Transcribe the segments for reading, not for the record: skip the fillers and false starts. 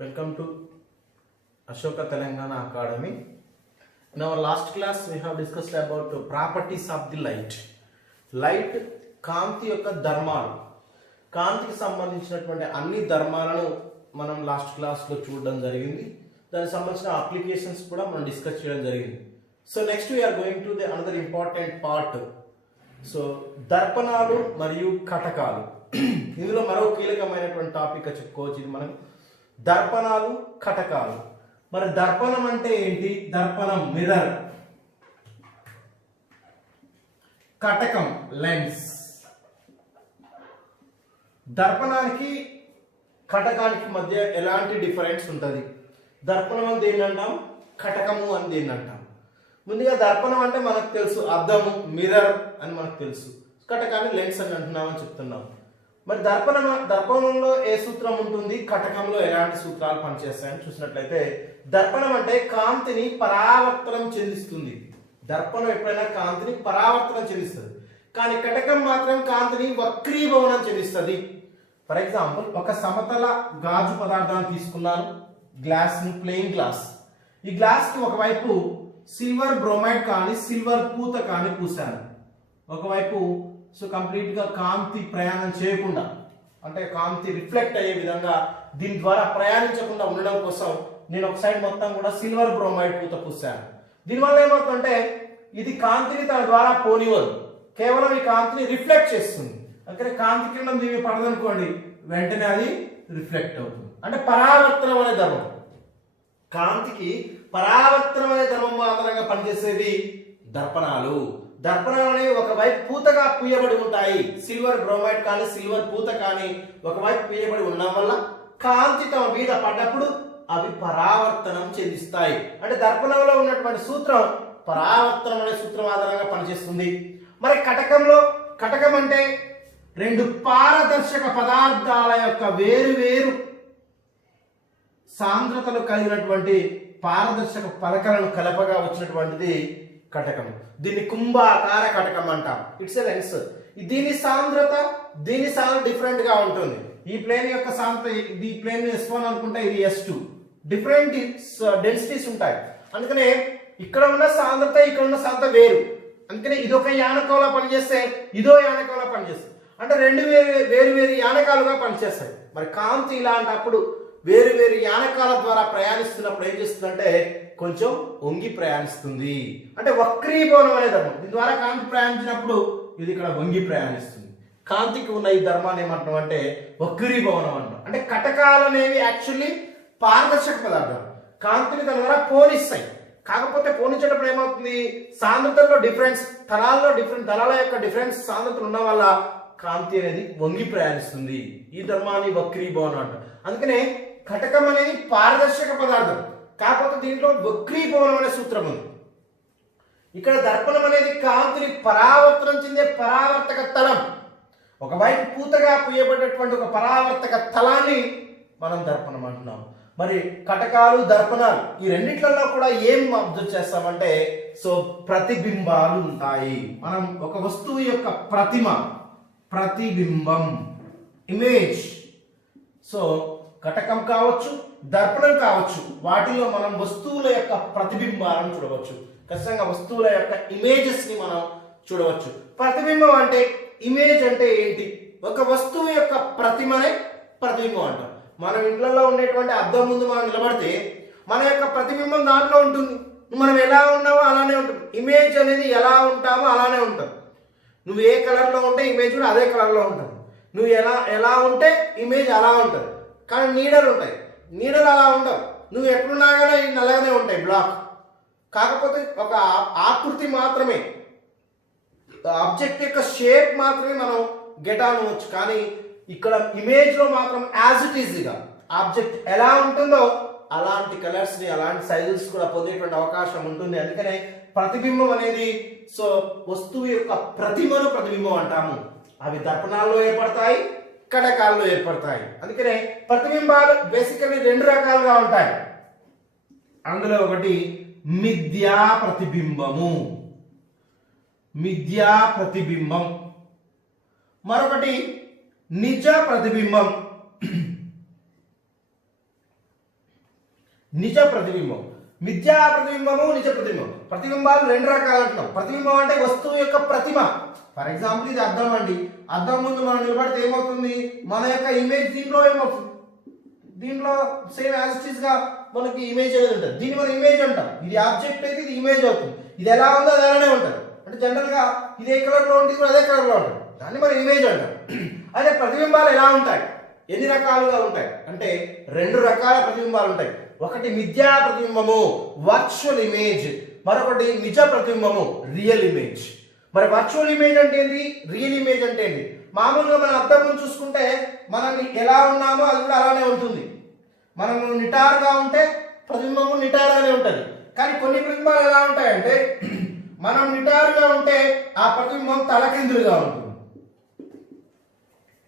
Welcome to Ashoka Telangana Academy. In our last class, we have discussed about the properties of the light. Light, కాంతి యొక్క ధర్మాలు. కాంతికి సంబంధించినటువంటి అన్ని ధర్మాలను మనం last క్లాస్లో చూడడం జరిగింది. దానికి సంబంధించిన అప్లికేషన్స్ కూడా మనం డిస్కస్ చేయడం జరిగింది. So next we're going to the another important part. So దర్పణాలు మరియు కటకాలు. ఇందులో మరో కీలకమైనటువంటి టాపిక్ చెప్పుకోవచ్చు. ఇది మనం దర్పణాలు కటకాలు. మరి దర్పణం అంటే ఏంటి? దర్పణం మిర్రర్, కటకం లెన్స్. దర్పణానికి కటకానికి మధ్య ఎలాంటి డిఫరెన్స్ ఉంటుంది? దర్పణం అని దేన్ని అంటాం, కటకము అని దేన్ని అంటాం? ముందుగా దర్పణం అంటే మనకు తెలుసు, అద్దము మిర్రర్ అని మనకు తెలుసు. కటకాన్ని లెన్స్ అని అంటున్నామని చెప్తున్నాం. మరి దర్పణంలో ఏ సూత్రం ఉంటుంది, కటకంలో ఎలాంటి సూత్రాలు పనిచేస్తాయని చూసినట్లయితే, దర్పణం అంటే కాంతిని పరావర్తనం చెందిస్తుంది. దర్పణం ఎప్పుడైనా కాంతిని పరావర్తనం చెందిస్తుంది, కానీ కటకం మాత్రం కాంతిని వక్రీభవనం చెందిస్తుంది. ఫర్ ఎగ్జాంపుల్, ఒక సమతల గాజు పదార్థాన్ని తీసుకున్నాను, గ్లాస్ ని, ప్లెయిన్ గ్లాస్. ఈ గ్లాస్ కి ఒకవైపు సిల్వర్ బ్రోమైడ్ కానీ సిల్వర్ పూత కానీ పూసాను. ఒకవైపు సో కంప్లీట్ గా కాంతి ప్రయాణం చేయకుండా, అంటే కాంతి రిఫ్లెక్ట్ అయ్యే విధంగా దీని ద్వారా ప్రయాణించకుండా ఉండడం కోసం నేను ఒక సైడ్ మొత్తం కూడా సిల్వర్ బ్రోమైడ్ పూత పూసాను. దీనివల్ల ఏమవుతుందంటే ఇది కాంతిని తన ద్వారా పోనివ్వదు, కేవలం ఈ కాంతిని రిఫ్లెక్ట్ చేస్తుంది. అందుకని కాంతి కిరణం దీని పడదనుకోండి, వెంటనే అది రిఫ్లెక్ట్ అవుతుంది. అంటే పరావర్తనం అనే ధర్మం, కాంతికి పరావర్తనం అనే ధర్మం ఆధారంగా పనిచేసేవి దర్పణాలు. దర్పణాలు అనేవి ఒకవైపు పూతగా పూయబడి ఉంటాయి. సిల్వర్ బ్రోమైడ్ కానీ సిల్వర్ పూత కానీ ఒకవైపు పూయబడి ఉండడం వల్ల కాంతి తమ మీద పడ్డప్పుడు అవి పరావర్తనం చెందిస్తాయి. అంటే దర్పణంలో ఉన్నటువంటి సూత్రం పరావర్తనం అనే సూత్రం ఆధారంగా పనిచేస్తుంది. మరి కటకం అంటే రెండు పారదర్శక పదార్థాల యొక్క వేరు సాంద్రతలు కలిగినటువంటి పారదర్శక పలకలను కలపగా వచ్చినటువంటిది కటకం. దీన్ని కుంభాకార కటకం అంటాం. It's a lens. దీని సాంద్రత డిఫరెంట్ గా ఉంటుంది. ఈ ప్లేన్ యొక్క సాంద్రత, ఈ ప్లేన్ S1 అనుకుంటే ఇది S2. డిఫరెంట్ డెన్సిటీస్ ఉంటాయి. అందుకనే ఇక్కడ ఉన్న సాంద్రత ఇక్కడ ఉన్న సాంద్రత వేరు. అందుకనే ఇదొక యానకంలా పనిచేస్తే ఇదో యానకంలా పనిచేస్తుంది. అంటే రెండు వేరు యానకాలుగా పనిచేస్తాయి. మరి కాంతి ఇలాంటప్పుడు వేరు యానకాల ద్వారా ప్రయాణిస్తున్నప్పుడు ఏం చేస్తుందంటే కొంచెం వంగి ప్రయాణిస్తుంది. అంటే వక్రీభవనం అనే ధర్మం. దీని ద్వారా కాంతి ప్రయాణించినప్పుడు ఇది ఇక్కడ వంగి ప్రయాణిస్తుంది. కాంతికి ఉన్న ఈ ధర్మాన్ని ఏమంటాం అంటే వక్రీభవనం అంటాం. అంటే కటకాలు అనేవి యాక్చువల్లీ పారదర్శక పదార్థాలు, కాంతిని దాని ద్వారా పోనిస్తాయి. కాకపోతే పోనించేటప్పుడు ఏమవుతుంది, సాంద్రతల్లో డిఫరెన్స్, దళాల యొక్క డిఫరెన్స్ సాంద్రతలు ఉండడం వల్ల కాంతి అనేది వంగి ప్రయాణిస్తుంది. ఈ ధర్మాన్ని వక్రీభవనం అంటాం. అందుకనే కటకం అనేది పారదర్శక పదార్థం, కాకపోతే దీంట్లో వక్రీభవనం అనే సూత్రం ఉంది. ఇక్కడ దర్పణం అనేది కాంతిని పరావర్తనం చెందే పరావర్తక తలం. ఒకవైపు పూతగా పూయబడినటువంటి ఒక పరావర్తక తలాన్ని మనం దర్పణం అంటున్నాం. మరి కటకాలు, దర్పణాలు ఈ రెండిట్లలో కూడా ఏం అబ్జర్వ్ చేస్తామంటే సో ప్రతిబింబాలు ఉంటాయి. మనం ఒక వస్తువు యొక్క ప్రతిబింబం, ఇమేజ్. సో కటకం కావచ్చు, దర్పణం కావచ్చు, వాటిలో మనం వస్తువుల యొక్క ప్రతిబింబాలను చూడవచ్చు. ఖచ్చితంగా వస్తువుల యొక్క ఇమేజెస్ ని మనం చూడవచ్చు. ప్రతిబింబం అంటే, ఇమేజ్ అంటే ఏంటి? ఒక వస్తువు యొక్క ప్రతిమనే ప్రతిబింబం అంటాం. మనం ఇంట్లో ఉండేటువంటి అద్దం ముందు మనం నిలబడితే మన యొక్క ప్రతిబింబం దాంట్లో ఉంటుంది. మనం ఎలా ఉన్నామో అలానే ఉంటుంది. ఇమేజ్ అనేది ఎలా ఉంటామో అలానే ఉంటాం. నువ్వు ఏ కలర్లో ఉంటే ఇమేజ్ కూడా అదే కలర్లో ఉంటుంది. నువ్వు ఎలా ఉంటే ఇమేజ్ అలా ఉంటుంది. కానీ నీడలు ఉంటాయి, నీడలు అలా ఉండవు. నువ్వు ఎక్కడున్నా కానీ నల్లగానే ఉంటాయి, బ్లాక్. కాకపోతే ఒక ఆకృతి మాత్రమే, ఆబ్జెక్ట్ యొక్క షేప్ మాత్రమే మనం గెట్ అనవచ్చు. కానీ ఇక్కడ ఇమేజ్ లో మాత్రం యాజ్ ఇట్ ఈజీగా ఆబ్జెక్ట్ ఎలా ఉంటుందో అలాంటి కలర్స్ ని, అలాంటి సైజెస్ కూడా పొందేటువంటి అవకాశం ఉంటుంది. అందుకనే ప్రతిబింబం అనేది సో వస్తువు యొక్క ప్రతిమను ప్రతిబింబం అంటాము. అవి దర్పణాల్లో ఏర్పడతాయి, కటకాల్లో ఏర్పడతాయి. అందుకనే ప్రతిబింబాలు బేసికల్లీ రెండు రకాలుగా ఉంటాయి. అందులో ఒకటి మిథ్యా ప్రతిబింబం, మరొకటి నిజ ప్రతిబింబం. నిజ ప్రతిబింబం. మిథ్యా ప్రతిబింబము, నిజ ప్రతిబింబం. ప్రతిబింబాలు రెండు రకాలు అంటున్నాం. ప్రతిబింబం అంటే వస్తువు యొక్క ప్రతిమ. ఫర్ ఎగ్జాంపుల్ ఇది అద్దం అండి. అద్దం ముందు మనం నిలబడితే ఏమవుతుంది, మన యొక్క ఇమేజ్ దీంట్లో ఏమవుతుంది, దీంట్లో సేమ్ యాజ్ ఇట్ ఈస్ గా మనకి ఇమేజ్ అనేది ఉంటుంది. దీన్ని మనం ఇమేజ్ అంటాం. ఇది ఆబ్జెక్ట్ అయితే ఇది ఇమేజ్ అవుతుంది. ఇది ఎలా ఉందో అది అలానే ఉంటుంది. అంటే జనరల్ గా ఇది ఏ కలర్ లో ఉంటుంది, అదే కలర్ లో ఉంటుంది. దాన్ని మనం ఇమేజ్ అంటాం. అదే ప్రతిబింబాలు ఎలా ఉంటాయి, ఎన్ని రకాలుగా ఉంటాయి అంటే రెండు రకాల ప్రతిబింబాలు ఉంటాయి. ఒకటి మిథ్యా ప్రతిబింబము, వర్చువల్ ఇమేజ్. మరొకటి నిజ ప్రతిబింబము, రియల్ ఇమేజ్. మరి వర్చువల్ ఇమేజ్ అంటే ఏంటి, రియల్ ఇమేజ్ అంటే ఏంటి? మామూలుగా మనం అద్దం ముందు చూసుకుంటే మనం ఎలా ఉన్నామో అది కూడా అలానే ఉంటుంది. మనం నిటారుగా ఉంటే ప్రతిబింబము నిటారుగానే ఉంటుంది. కానీ కొన్ని ప్రతిబింబాలు ఎలా ఉంటాయంటే మనం నిటారుగా ఉంటే ఆ ప్రతిబింబం తలకిందులుగా ఉంటుంది,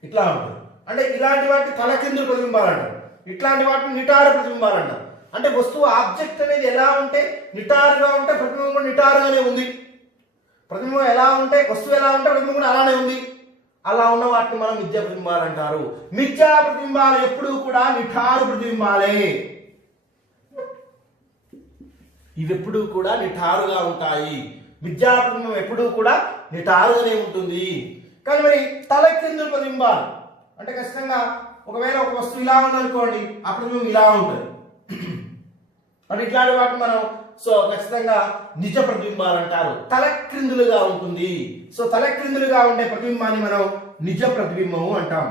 ఇట్లా ఉంటుంది. అంటే ఇలాంటి వాటిని తలకిందులు ప్రతిబింబాలు అంటారు. ఇట్లాంటి వాటిని నిటారు ప్రతిబింబాలు అంటారు. అంటే వస్తువు ఆబ్జెక్ట్ అనేది ఎలా ఉంటే నిటారుగా ఉంటే ప్రతిబింబం కూడా నిటారుగానే ఉంది. ప్రతిబింబం ఎలా ఉంటే వస్తువు ఎలా ఉంటే ప్రతిబింబం కూడా అలానే ఉంది. అలా ఉన్న వాటిని మనం మిథ్యా ప్రతిబింబాలు అంటారు. మిథ్యా ప్రతిబింబాలు ఎప్పుడూ కూడా నిటారు ప్రతిబింబాలే. ఇవి ఎప్పుడూ కూడా నిటారుగా ఉంటాయి. మిథ్యా ప్రతిబింబం ఎప్పుడూ కూడా నిటారుగానే ఉంటుంది. కానీ మరి తలకిందులు ప్రతిబింబాలు అంటే ఖచ్చితంగా ఒకవేళ ఒక వస్తువు ఇలా ఉందనుకోండి, ఆ ప్రతిబింబం ఇలా ఉంటుంది. అంటే ఇట్లాంటి వాటిని మనం ఖచ్చితంగా నిజ ప్రతిబింబాలు అంటారు. తలక్రిందులుగా ఉంటుంది. తలక్రిందులుగా ఉండే ప్రతిబింబాన్ని మనం నిజ ప్రతిబింబము అంటాం.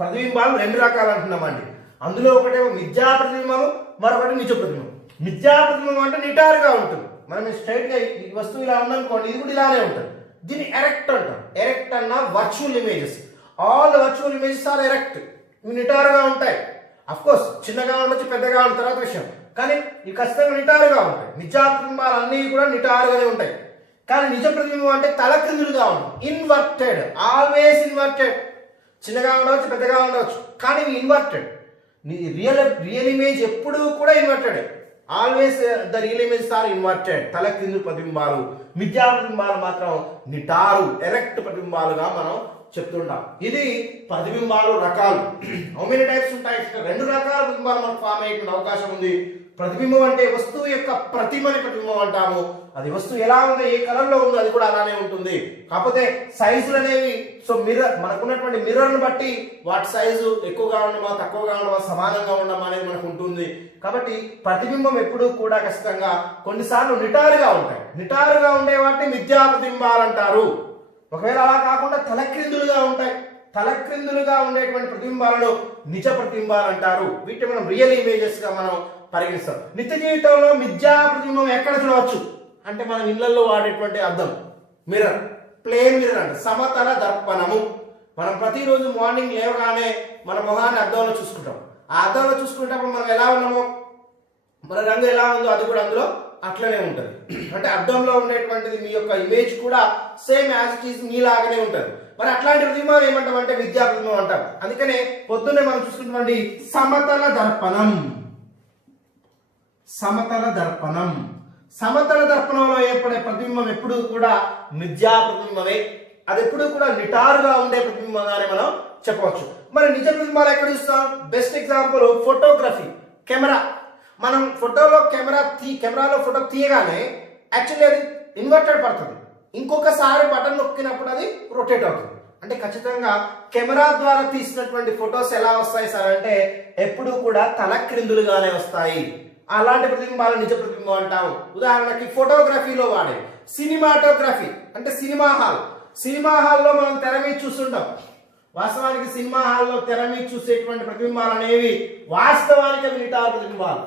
ప్రతిబింబాలు రెండు రకాలు అంటున్నామండి. అందులో ఒకటేమో మిథ్యా ప్రతిబింబము, మరొకటి నిజ ప్రతిబింబం. మిథ్యా ప్రతిబింబం అంటే నిటారుగా ఉంటుంది. మనం స్ట్రైట్ గా ఈ వస్తువు ఇలా ఉందనుకోండి, ఇది కూడా ఇలానే ఉంటుంది. దీన్ని ఎరెక్ట్ అంటాం. ఎరెక్ట్ అన్న virtual images. All virtual images are erect. ఇవి నిటారుగా ఉంటాయి. అఫ్ కోర్స్ చిన్నగా ఉండొచ్చు, పెద్దగా ఉన్న తర్వాత విషయం, కానీ ఇవి ఖచ్చితంగా నిటారుగా ఉంటాయి. నిజా ప్రతిబింబాలు అన్నీ కూడా నిటారుగానే ఉంటాయి. కానీ నిజ ప్రతిబింబం అంటే తలక్రిందులుగా ఉంటుంది. Inverted, always inverted. చిన్నగా ఉండవచ్చు, పెద్దగా ఉండవచ్చు, కానీ ఇవి ఇన్వర్టెడ్. రియల్ ఇమేజ్ ఎప్పుడూ కూడా inverted. Always the real images are inverted. తలక్రిందులు ప్రతిబింబాలు. మిథ్యా ప్రతిబింబాలు మాత్రం నిటారు, ఎరెక్ట్ ప్రతిబింబాలుగా మనం చెప్తుంటాం. ఇది ప్రతిబింబాలు రకాలు. హౌ మెనీ టైప్స్ ఉంటాయి? రెండు రకాల ప్రతిబింబాలు మనకు ఫామ్ అయ్యే అవకాశం ఉంది. ప్రతిబింబం అంటే వస్తువు యొక్క ప్రతిమని ప్రతిబింబం అంటాము. అది వస్తువు ఎలా ఉందో, ఏ కలర్ లో ఉందో అది కూడా అలానే ఉంటుంది. కాకపోతే సైజులు అనేవి మిర్రర్, మనకున్నటువంటి మిర్రర్ను బట్టి వాటి సైజు ఎక్కువగా ఉండమా, తక్కువగా ఉండమా, సమానంగా ఉండమా అనేది మనకు ఉంటుంది. కాబట్టి ప్రతిబింబం ఎప్పుడూ కూడా ఖచ్చితంగా కొన్నిసార్లు నిటారుగా ఉంటాయి. నిటారుగా ఉండే వాటిని మిథ్యా ప్రతిబింబాలు అంటారు. ఒకవేళ అలా కాకుండా తలక్రిందులుగా ఉంటాయి. తలక్రిందులుగా ఉండేటువంటి ప్రతిబింబాలను నిజ ప్రతిబింబాలు అంటారు. వీటిని మనం రియల్ ఇమేజెస్ గా మనం పరిగణిస్తాం. నిత్య జీవితంలో మిథ్యా ప్రతిబింబం ఎక్కడ చూడవచ్చు అంటే మనం ఇళ్లలో వాడేటువంటి అద్దం, మిర్రర్, ప్లేన్ మిర్రర్ అంటే సమతల దర్పణము. మనం ప్రతిరోజు మార్నింగ్ లేవగానే మన మొహాన్ని అద్దంలో చూసుకుంటాం. ఆ అద్దంలో చూసుకునేటప్పుడు మనం ఎలా ఉన్నామో, మన రంగు ఎలా ఉందో అది కూడా అందులో అట్లనే ఉంటుంది. అంటే అద్దంలో ఉండేటువంటిది మీ యొక్క ఇమేజ్ కూడా సేమ్ యాజ్ ఇట్ ఈస్ మీలాగానే ఉంటుంది. మరి అట్లాంటి ప్రతిబింబం ఏమంటాం అంటే విద్యా ప్రతిబింబం అంటాం. అందుకనే పొద్దున్నే మనం చూసుకున్నటువంటి సమతల దర్పణం. సమతల దర్పణం. సమతల దర్పణంలో ఏర్పడే ప్రతిబింబం ఎప్పుడూ కూడా మిథ్యా ప్రతిబింబమే. అది ఎప్పుడూ కూడా నిటారుగా ఉండే ప్రతిబింబంగానే మనం చెప్పవచ్చు. మరి నిజ ప్రతిబింబాలు ఎక్కడ చూస్తాం? Best example photography, camera. మనం కెమెరాలో ఫోటో తీయగానే యాక్చువల్లీ అది ఇన్వర్టెడ్ పడుతుంది. ఇంకొకసారి బటన్ నొక్కినప్పుడు అది రొటేట్ అవుతుంది. అంటే ఖచ్చితంగా కెమెరా ద్వారా తీసినటువంటి ఫొటోస్ ఎలా వస్తాయి సార్ అంటే ఎప్పుడూ కూడా తలక్రిందులుగానే వస్తాయి. అలాంటి ప్రతిబింబాలు నిజ ప్రతిబింబం అంటాము. ఉదాహరణకి ఫోటోగ్రఫీలో వాడే సినిమాటోగ్రఫీ అంటే సినిమా హాల్లో మనం తెర మీద చూస్తుంటాం. వాస్తవానికి సినిమా హాల్లో తెర మీద చూసేటువంటి ప్రతిబింబాలు అనేవి వాస్తవానికి అవి నిటారు ప్రతిబింబాలు.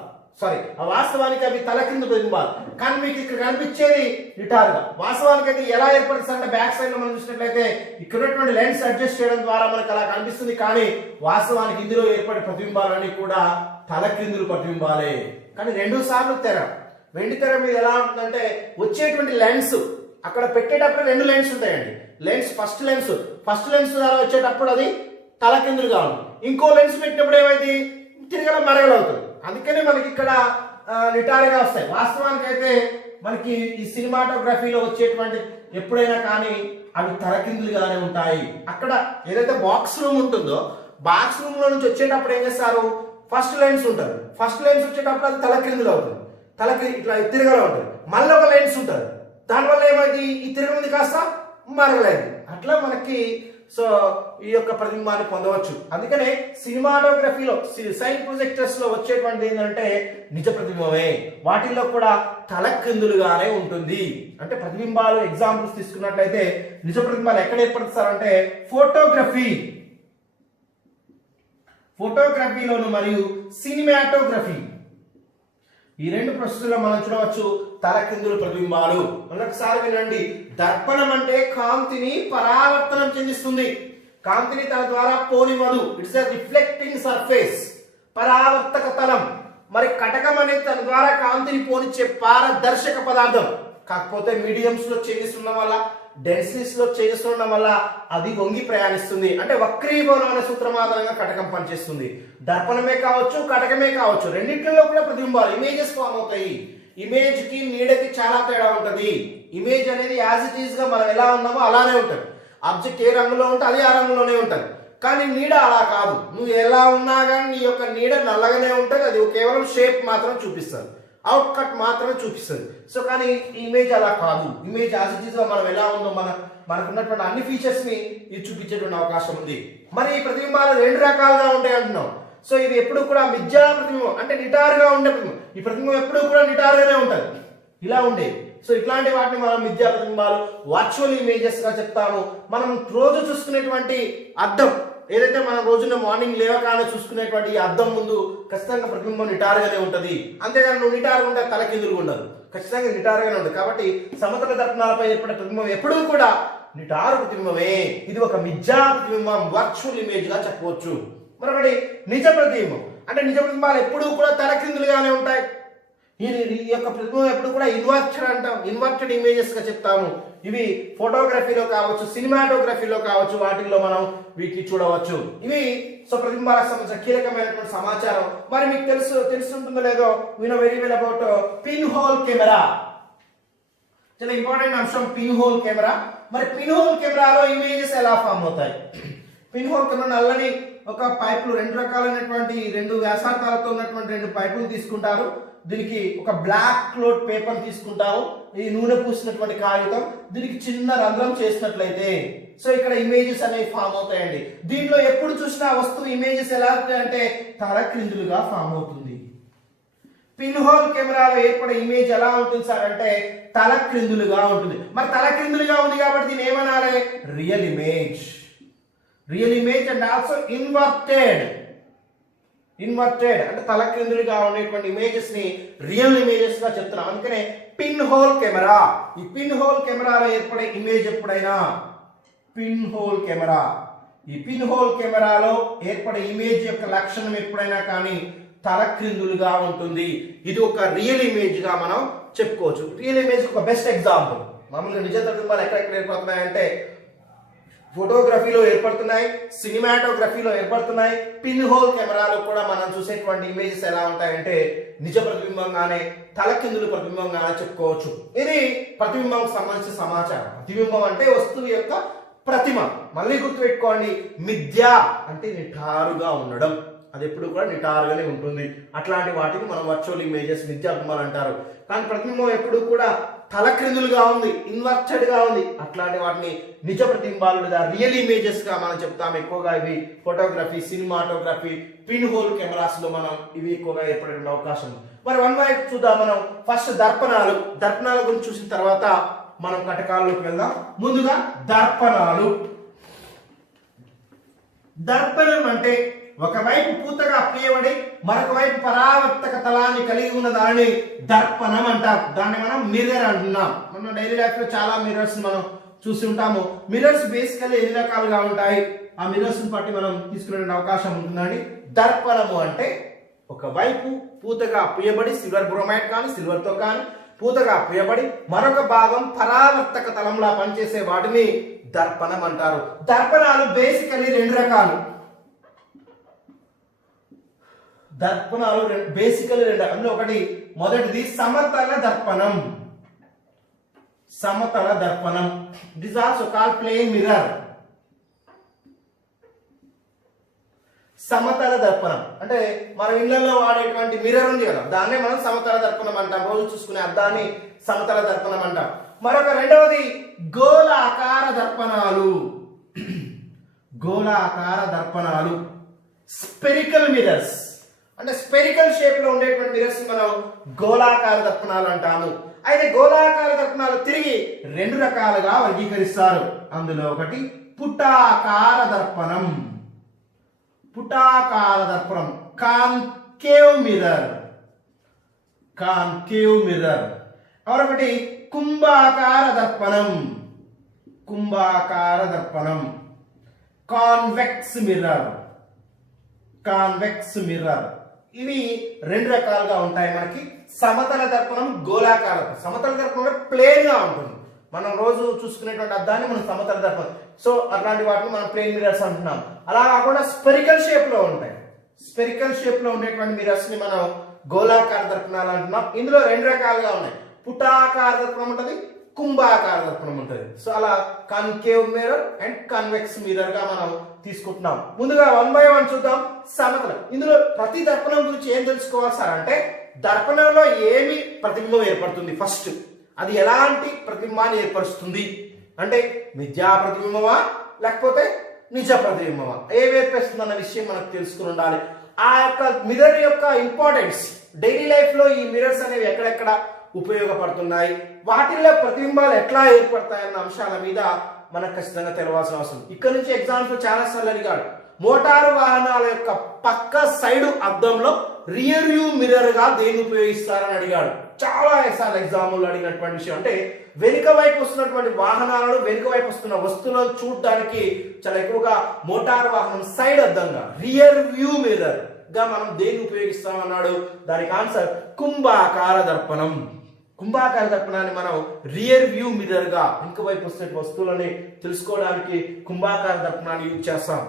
వాస్తవానికి అవి తలకిందు ప్రతిబింబాలు. కానీ మీకు ఇక్కడ కనిపించేది నిటారుగా. వాస్తవానికి అది ఎలా ఏర్పడుతుంది అంటే బ్యాక్ సైడ్ లో మనం చూసినట్లయితే ఇక్కడ ఉన్నటువంటి లెన్స్ అడ్జస్ట్ చేయడం ద్వారా మనకు అలా కనిపిస్తుంది. కానీ వాస్తవానికి ఇందులో ఏర్పడే ప్రతిబింబాలన్నీ కూడా తలకిందులు ప్రతిబింబాలే. కానీ 2 సార్లు తెర, వెండి తెర మీద ఎలా ఉంటుందంటే వచ్చేటువంటి లెన్స్ అక్కడ పెట్టేటప్పుడు 2 లెన్స్ ఉంటాయండి. ఫస్ట్ లెన్స్ ద్వారా వచ్చేటప్పుడు అది తలకిందులుగా ఉంటుంది. ఇంకో లెన్స్ పెట్టినప్పుడు ఏమైంది, తిరగల మరగలవుతుంది. అందుకనే మనకి ఇక్కడ నిటారుగా వస్తాయి. వాస్తవానికి అయితే మనకి ఈ సినిమాటోగ్రఫీలో వచ్చేటువంటి ఎప్పుడైనా కానీ అవి తలకిందులుగానే ఉంటాయి. అక్కడ ఏదైతే బాక్స్ రూమ్ ఉంటుందో బాక్స్ రూమ్ లో నుంచి వచ్చేటప్పుడు ఏం చేస్తారు, ఫస్ట్ లెన్స్ ఉంటుంది. ఫస్ట్ లెన్స్ వచ్చేటప్పుడు అది తల క్రిందులు అవుతుంది, తలకి ఇట్లా తిరగలా ఉంటుంది. మళ్ళీ ఒక లెన్స్ ఉంటుంది, దానివల్ల ఏమైంది ఈ తిరగముంది కాస్త మరగలేదు. అట్లా మనకి సో ఈ యొక్క ప్రతిబింబాన్ని పొందవచ్చు. అందుకనే సినిమాటోగ్రఫీలో సైన్ ప్రొజెక్టర్స్ లో వచ్చేటువంటి ఏంటంటే నిజ ప్రతిబింబమే, వాటిల్లో కూడా తల క్రిందులుగానే ఉంటుంది. అంటే ప్రతిబింబాలు ఎగ్జాంపుల్స్ తీసుకున్నట్లయితే నిజ ప్రతిబింబాలు ఎక్కడ ఏర్పరుస్తారంటే ఫోటోగ్రఫీలోను మరియు సినిమాటోగ్రఫీ ఈ రెండు ప్రొసెస్లో మనం చూడవచ్చు తల క్రిందులు ప్రతిబింబాలు. ఒకసారి వినండి. దర్పణం అంటే కాంతిని పరావర్తనం చెందిస్తుంది, కాంతిని తన ద్వారా పోనివ్వదు. ఇట్స్ ఎ రిఫ్లెక్టింగ్ సర్ఫేస్, పరావర్తక తలం. మరి కటకం అనేది తన ద్వారా కాంతిని పోనిచ్చే పారదర్శక పదార్థం. కాకపోతే మీడియంస్ లో చేంజెస్ ఉండడం వల్ల, డెన్సిటీస్ లో చేంజెస్ ఉండడం వల్ల అది వంగి ప్రయాణిస్తుంది. అంటే వక్రీభవనం అనే సూత్రం ఆధారంగా కటకం పనిచేస్తుంది. దర్పణమే కావచ్చు, కటకమే కావచ్చు, రెండింటిలో కూడా ప్రతిబింబాలు ఇమేజెస్ ఫామ్ అవుతాయి. ఇమేజ్ కి నీడకి చాలా తేడా ఉంటుంది. ఇమేజ్ అనేది యాజ్ ఇట్ ఈస్ గా మనం ఎలా ఉన్నామో అలానే ఉంటుంది. ఆబ్జెక్ట్ ఏ రంగులో ఉంటే అది ఆ రంగులోనే ఉంటుంది. కానీ నీడ అలా కాదు, నువ్వు ఎలా ఉన్నా కానీ నీ యొక్క నీడ నల్లగానే ఉంటుంది. అది కేవలం షేప్ మాత్రం చూపిస్తుంది, అవుట్ కట్ మాత్రమే చూపిస్తుంది. సో కానీ ఇమేజ్ అలా కాదు. ఇమేజ్ యాజ్ ఇట్ ఈస్ గా మనం ఎలా ఉందో మనకు ఉన్నటువంటి అన్ని ఫీచర్స్ ని ఇది చూపించేటువంటి అవకాశం ఉంది. మరి ఈ ప్రతిబింబాలు రెండు రకాలుగా ఉంటాయి అంటున్నాం. సో ఇది ఎప్పుడు కూడా మిథ్యా ప్రతిబింబం అంటే నిటారుగా ఉండే ప్రతిబింబం. ఈ ప్రతిబింబం ఎప్పుడు కూడా నిటారుగానే ఉంటుంది, ఇలా ఉండే. సో ఇట్లాంటి వాటిని మనం మిథ్యా ప్రతిబింబాలు, వర్చువల్ ఇమేజెస్ గా చెప్తాము. మనం రోజు చూసుకునేటువంటి అద్దం ఏదైతే మనం రోజున మార్నింగ్ లేవగానే చూసుకునేటువంటి ఈ అద్దం ముందు ఖచ్చితంగా ప్రతిబింబం నిటారుగానే ఉంటుంది. అంతేగాని నువ్వు నిటారుగా ఉంటే తల కిందులుగా ఉండదు, ఖచ్చితంగా నిటారుగానే ఉంటుంది. కాబట్టి సమతల దర్పణాలపై ఏర్పడే ప్రతిబింబం ఎప్పుడూ కూడా నిటారు ప్రతిబింబమే. ఇది ఒక మిథ్యా ప్రతిబింబం, వర్చువల్ ఇమేజ్ గా చెప్పవచ్చు. మరొకటి నిజ ప్రతిబింబం అంటే నిజ ప్రతిబింబాలు ఎప్పుడూ కూడా తల క్రిందులుగానే ఉంటాయి. ఈ యొక్క ప్రతిబింబం ఎప్పుడు కూడా ఇన్వర్టెడ్ అంటాం, ఇన్వర్టెడ్ ఇమేజెస్ గా చెప్తాము. ఇవి ఫోటోగ్రఫీలో కావచ్చు, సినిమాటోగ్రఫీలో కావచ్చు, వాటిల్లో మనం వీటిని చూడవచ్చు. ఇవి సో ప్రతిబింబాలకు సంబంధించిన కీలకమైనటువంటి సమాచారం. మరి మీకు తెలుసుంటుందో లేదో, we know very well about pin hole camera. చాలా ఇంపార్టెంట్ అంశం పిన్ హోల్ కెమెరా. మరి పిన్ హోల్ కెమెరాలో ఇమేజెస్ ఎలా ఫామ్ అవుతాయి? పిన్ హోల్ కెమెరా నల్లని ఒక పైపులు, రెండు రకాలైనటువంటి రెండు వ్యాసార్థాలతో ఉన్నటువంటి రెండు పైపులు తీసుకుంటారు. దీనికి ఒక బ్లాక్ క్లోత్ పేపర్ తీసుకుంటాము, ఈ నూనె పూసినటువంటి కాగితం, దీనికి చిన్న రంధ్రం చేసినట్లయితే సో ఇక్కడ ఇమేజెస్ అనేవి ఫామ్ అవుతాయండి. దీంట్లో ఎప్పుడు చూసినా వస్తువు ఇమేజెస్ ఎలా అంటే తల క్రిందులుగా ఫామ్ అవుతుంది. పిన్ హోల్ కెమెరాలో ఏర్పడే ఇమేజ్ ఎలా ఉంటుంది సార్ అంటే తల క్రిందులుగా ఉంటుంది. మరి తల క్రిందులుగా ఉంది కాబట్టి దీన్ని ఏమనాలి? Real image. Real image and also inverted అంటే తల క్రిందులుగా ఉండేటువంటి ఇమేజెస్ ని రియల్ ఇమేజెస్ గా చెప్తున్నాం. అందుకనే పిన్ హోల్ కెమెరా. ఈ పిన్ హోల్ కెమెరాలో ఏర్పడే ఇమేజ్ ఎప్పుడైనా పిన్ హోల్ కెమెరా, ఈ పిన్ హోల్ కెమెరాలో ఏర్పడే ఇమేజ్ యొక్క లక్షణం ఎప్పుడైనా కానీ తల క్రిందులుగా ఉంటుంది. ఇది ఒక రియల్ ఇమేజ్ గా మనం చెప్పుకోవచ్చు. రియల్ ఇమేజ్ ఒక బెస్ట్ ఎగ్జాంపుల్. మామూలుగా నిజ ప్రతిబింబాలు ఎక్కడెక్కడ ఏర్పడుతున్నాయంటే ఫోటోగ్రఫీలో ఏర్పడుతున్నాయి, సినిమాటోగ్రఫీలో ఏర్పడుతున్నాయి. పిన్ హోల్ కెమెరాలో కూడా మనం చూసేటువంటి ఇమేజెస్ ఎలా ఉంటాయంటే నిజ ప్రతిబింబంగానే, తలకిందులు ప్రతిబింబంగానే చెప్పుకోవచ్చు. ఇది ప్రతిబింబంకి సంబంధించిన సమాచారం. ప్రతిబింబం అంటే వస్తువు యొక్క ప్రతిమ. మళ్ళీ గుర్తుపెట్టుకోండి, మిథ్య అంటే నిటారుగా ఉండడం, అది ఎప్పుడు కూడా నిటారుగానే ఉంటుంది. అట్లాంటి వాటిని మనం వర్చువల్ ఇమేజెస్, మిథ్యా ప్రతిబింబాలు అంటారు. కానీ ప్రతిబింబం ఎప్పుడు కూడా తల క్రిందులుగా ఉంది, ఇన్వర్టెడ్ గా ఉంది. అట్లాంటి వాటిని నిజ ప్రతిబింబాలు లేదా రియల్ ఇమేజెస్ గా మనం చెప్తాం. ఎక్కువగా ఇవి photography, cinematography, pin hole cameras లో మనం ఇవి ఎక్కువగా ఏర్పడే అవకాశం ఉంది. మరి వన్ బై చూద్దాం. మనం ఫస్ట్ దర్పణాల గురించి చూసిన తర్వాత మనం కటకాల్లోకి వెళ్దాం. ముందుగా దర్పణాలు. దర్పణం అంటే ఒకవైపు పూతగా అప్రియబడి మరొక వైపు పరావర్తక తలాన్ని కలిగి ఉన్న దానిని దర్పణం అంటారు. దాన్ని మనం మిర్రర్ అంటున్నాం. మన డైలీ లైఫ్ లో చాలా మిర్రర్స్ మనం చూసి ఉంటాము. మిర్రర్స్ బేసికల్లీ ఎన్ని రకాలుగా ఉంటాయి, ఆ మిర్రర్స్ బట్టి మనం తీసుకునే అవకాశం ఉంటుందండి. దర్పణము అంటే ఒకవైపు పూతగా అప్రియబడి, సిల్వర్ బ్రోమైడ్ కానీ సిల్వర్ తో కానీ పూతగా అప్రియబడి మరొక భాగం పరావర్తక తలంలా పనిచేసే వాటిని దర్పణం అంటారు. దర్పణాలు బేసికల్లీ రెండు రకాలు. దర్పణాలు బేసికల్లీ రెండు. అందులో ఒకటి మొదటిది సమతల దర్పణం. సమతల దర్పణం, it is also called plane mirror. సమతల దర్పణం అంటే మన ఇళ్లలో వాడేటువంటి మిర్రర్ ఉంది కదా, దాన్నే మనం సమతల దర్పణం అంటాం. రోజు చూసుకునే అద్దాన్ని సమతల దర్పణం అంటాం. మరొక రెండవది గోళాకార దర్పణాలు. గోళాకార దర్పణాలు స్పెరికల్ మిర్రర్స్ అంటే స్పెరికల్ షేప్ లో ఉండేటువంటి మిర్రర్స్ మనం గోళాకార దర్పణాలు అంటాము. అయితే గోళాకార దర్పణాలు తిరిగి రెండు రకాలుగా వర్గీకరిస్తారు. అందులో ఒకటి పుటాకార దర్పణం. పుటాకార దర్పణం కాన్కేవ్ మిర్రర్. Concave mirror. మరొకటి కుంభాకార దర్పణం. కుంభాకార దర్పణం. Convex mirror. Convex mirror. ఇవి రెండు రకాలుగా ఉంటాయి మనకి. సమతల దర్పణం, గోళాకార. సమతల దర్పణం ప్లేన్ గా ఉంటుంది. మనం రోజు చూసుకునేటువంటి అద్దాన్ని మనం సమతల దర్పణం, సో అట్లాంటి వాటిని మనం ప్లేన్ మిర్రర్స్ అంటున్నాం. అలా కాకుండా స్పెరికల్ షేప్ లో ఉంటాయి. స్పెరికల్ షేప్ లో ఉండేటువంటి మిర్రర్స్ ని మనం గోళాకార దర్పణాలు అంటున్నాం. ఇందులో రెండు రకాలుగా ఉన్నాయి. పుటాకార దర్పణం ఉంటుంది, కుంభాకార దర్పణం ఉంటుంది. సో అలా concave mirror and convex mirror గా మనం తీసుకుంటున్నాం. ముందుగా 1 by 1 చూద్దాం. సమతలం. ఇందులో ప్రతి దర్పణం గురించి ఏం తెలుసుకోవాలి సార్ అంటే, దర్పణంలో ఏమి ప్రతిబింబం ఏర్పడుతుంది, ఫస్ట్ అది ఎలాంటి ప్రతిబింబాన్ని ఏర్పరుస్తుంది అంటే మిథ్యా ప్రతిబింబమా లేకపోతే నిజ ప్రతిబింబమా, ఏవి ఏర్పరుస్తుంది అన్న విషయం మనకు తెలుసుకుని ఉండాలి. ఆ యొక్క మిర్రర్ యొక్క ఇంపార్టెన్స్, డైలీ లైఫ్ లో ఈ మిర్రర్స్ అనేవి ఎక్కడెక్కడ ఉపయోగపడుతున్నాయి, వాటిల్లో ప్రతిబింబాలు ఎట్లా ఏర్పడతాయి అన్న అంశాల మీద మనకు ఖచ్చితంగా తెలవాల్సిన అవసరం. ఇక్కడ నుంచి ఎగ్జామ్స్ చాలా సార్లు అడిగాడు, మోటారు వాహనాల యొక్క పక్క సైడ్ అద్దంలో రియర్ వ్యూ మిర్రర్ గా దేన్ని ఉపయోగిస్తారని అడిగాడు. చాలా సార్లు ఎగ్జామ్లో అడిగినటువంటి విషయం. అంటే వెనుక వైపు వస్తున్నటువంటి వాహనాలను, వెనుక వైపు వస్తున్న వస్తువులను చూడడానికి చాలా ఎక్కువగా మోటారు వాహనం సైడ్ అద్దంగా రియర్ వ్యూ మిర్రర్ గా మనం దేన్ని ఉపయోగిస్తామన్నాడు. దానికి ఆన్సర్ కుంభాకార దర్పణం. కుంభాకార దర్పణాన్ని మనం రియర్ వ్యూ మిర్రర్ గా వెనుక వైపు వస్తున్న వస్తువులని తెలుసుకోవడానికి కుంభాకార దర్పణాన్ని యూజ్ చేస్తాం.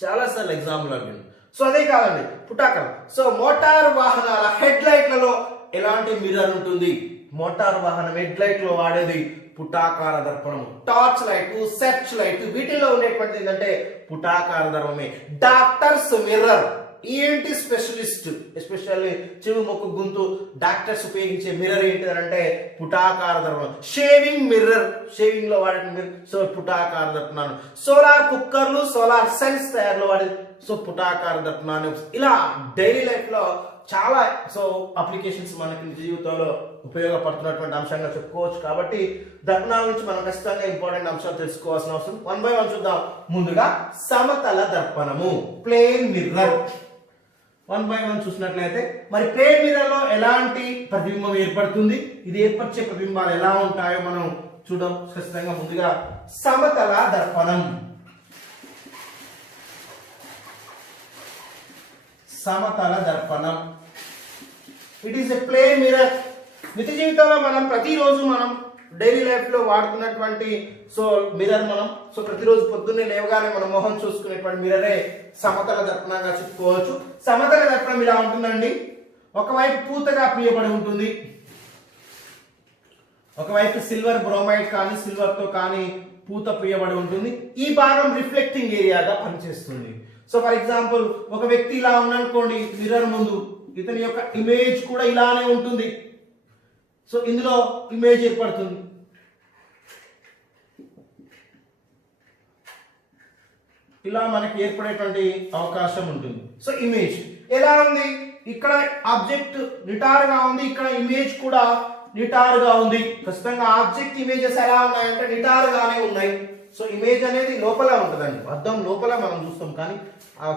చాలా సార్లు ఎగ్జామ్లో అడిగింది. సో అదే కాదండి, పుటాకారం. సో మోటార్ వాహనాల హెడ్ లైట్లలో ఎలాంటి మిర్రర్ ఉంటుంది? మోటార్ వాహనం హెడ్ లైట్ లో వాడేది పుటాకార దర్పణం. టార్చ్ లైట్, సెర్చ్ లైట్, వీటిలో ఉండేటువంటిది ఏంటంటే పుటాకార దర్పణమే. Doctors mirror, ENT specialist, especially చెవి ముక్కు గొంతు డాక్టర్స్ ఉపయోగించే మిర్రర్ ఏంటిదంటే పుటాకార దర్పణం. షేవింగ్ మిర్రర్, షేవింగ్ లో వాడే మిర్రర్, సో పుటాకార దర్పణాలు. సోలార్ కుక్కర్లు, సోలార్ సెల్స్ తయారులో వాడే సో పుటాకార దర్పణాలు. ఇలా డైలీ లైఫ్ లో చాలా సో అప్లికేషన్స్ మనకి జీవితంలో ఉపయోగపడుతున్నటువంటి అంశంగా చెప్పుకోవచ్చు. కాబట్టి దర్పణాల నుంచి మనం ఖచ్చితంగా ఇంపార్టెంట్ అంశాలు తెలుసుకోవాల్సిన అవసరం. 1 by 1 చూద్దాం. ముందుగా సమతల దర్పణము, ప్లేన్ మిర్రర్. 1 by 1 చూసినట్లయితే మరి ప్లేన్ మిర్రర్ లో ఎలాంటి ప్రతిబింబం ఏర్పడుతుంది, ఇది ఏర్పరిచే ప్రతిబింబాలు ఎలా ఉంటాయో మనం చూద్దాం ఖచ్చితంగా. ముందుగా సమతల దర్పణం. సమతల దర్పణం, it is a plane mirror. నిత్య జీవితంలో మనం ప్రతిరోజు మనం డైలీ లైఫ్ లో వాడుతున్నటువంటి సో మిర్రర్ మనం సో ప్రతిరోజు పొద్దున్నే లేవగానే మన మొహం చూసుకునేటువంటి మిర్రరే సమతల దర్పణంగా చెప్పుకోవచ్చు. సమతల దర్పణం ఇలా ఉంటుందండి. ఒకవైపు పూతగా ప్రియబడి ఉంటుంది, ఒకవైపు సిల్వర్ బ్రోమైడ్ కానీ సిల్వర్ తో కానీ పూత ప్రియబడి ఉంటుంది. ఈ భాగం రిఫ్లెక్టింగ్ ఏరియాగా పనిచేస్తుంది. సో ఫర్ ఎగ్జాంపుల్ ఒక వ్యక్తి ఇలా ఉన్నాడనుకోండి మిర్రర్ ముందు, ఇతని యొక్క ఇమేజ్ కూడా ఇలానే ఉంటుంది. సో ఇందులో ఇమేజ్ ఏర్పడుతుంది. ఇలా మనకి ఏర్పడేటువంటి అవకాశం ఉంటుంది. సో ఇమేజ్ ఎలా ఉంది, ఇక్కడ ఆబ్జెక్ట్ నిటారుగా ఉంది, ఇక్కడ ఇమేజ్ కూడా నిటారుగా ఉంది. ఖచ్చితంగా ఆబ్జెక్ట్ ఇమేజెస్ ఎలా ఉన్నాయంటే నిటారుగానే ఉన్నాయి. సో ఇమేజ్ అనేది లోపల ఉంటుందండి, అద్దం లోపల మనం చూస్తాం, కానీ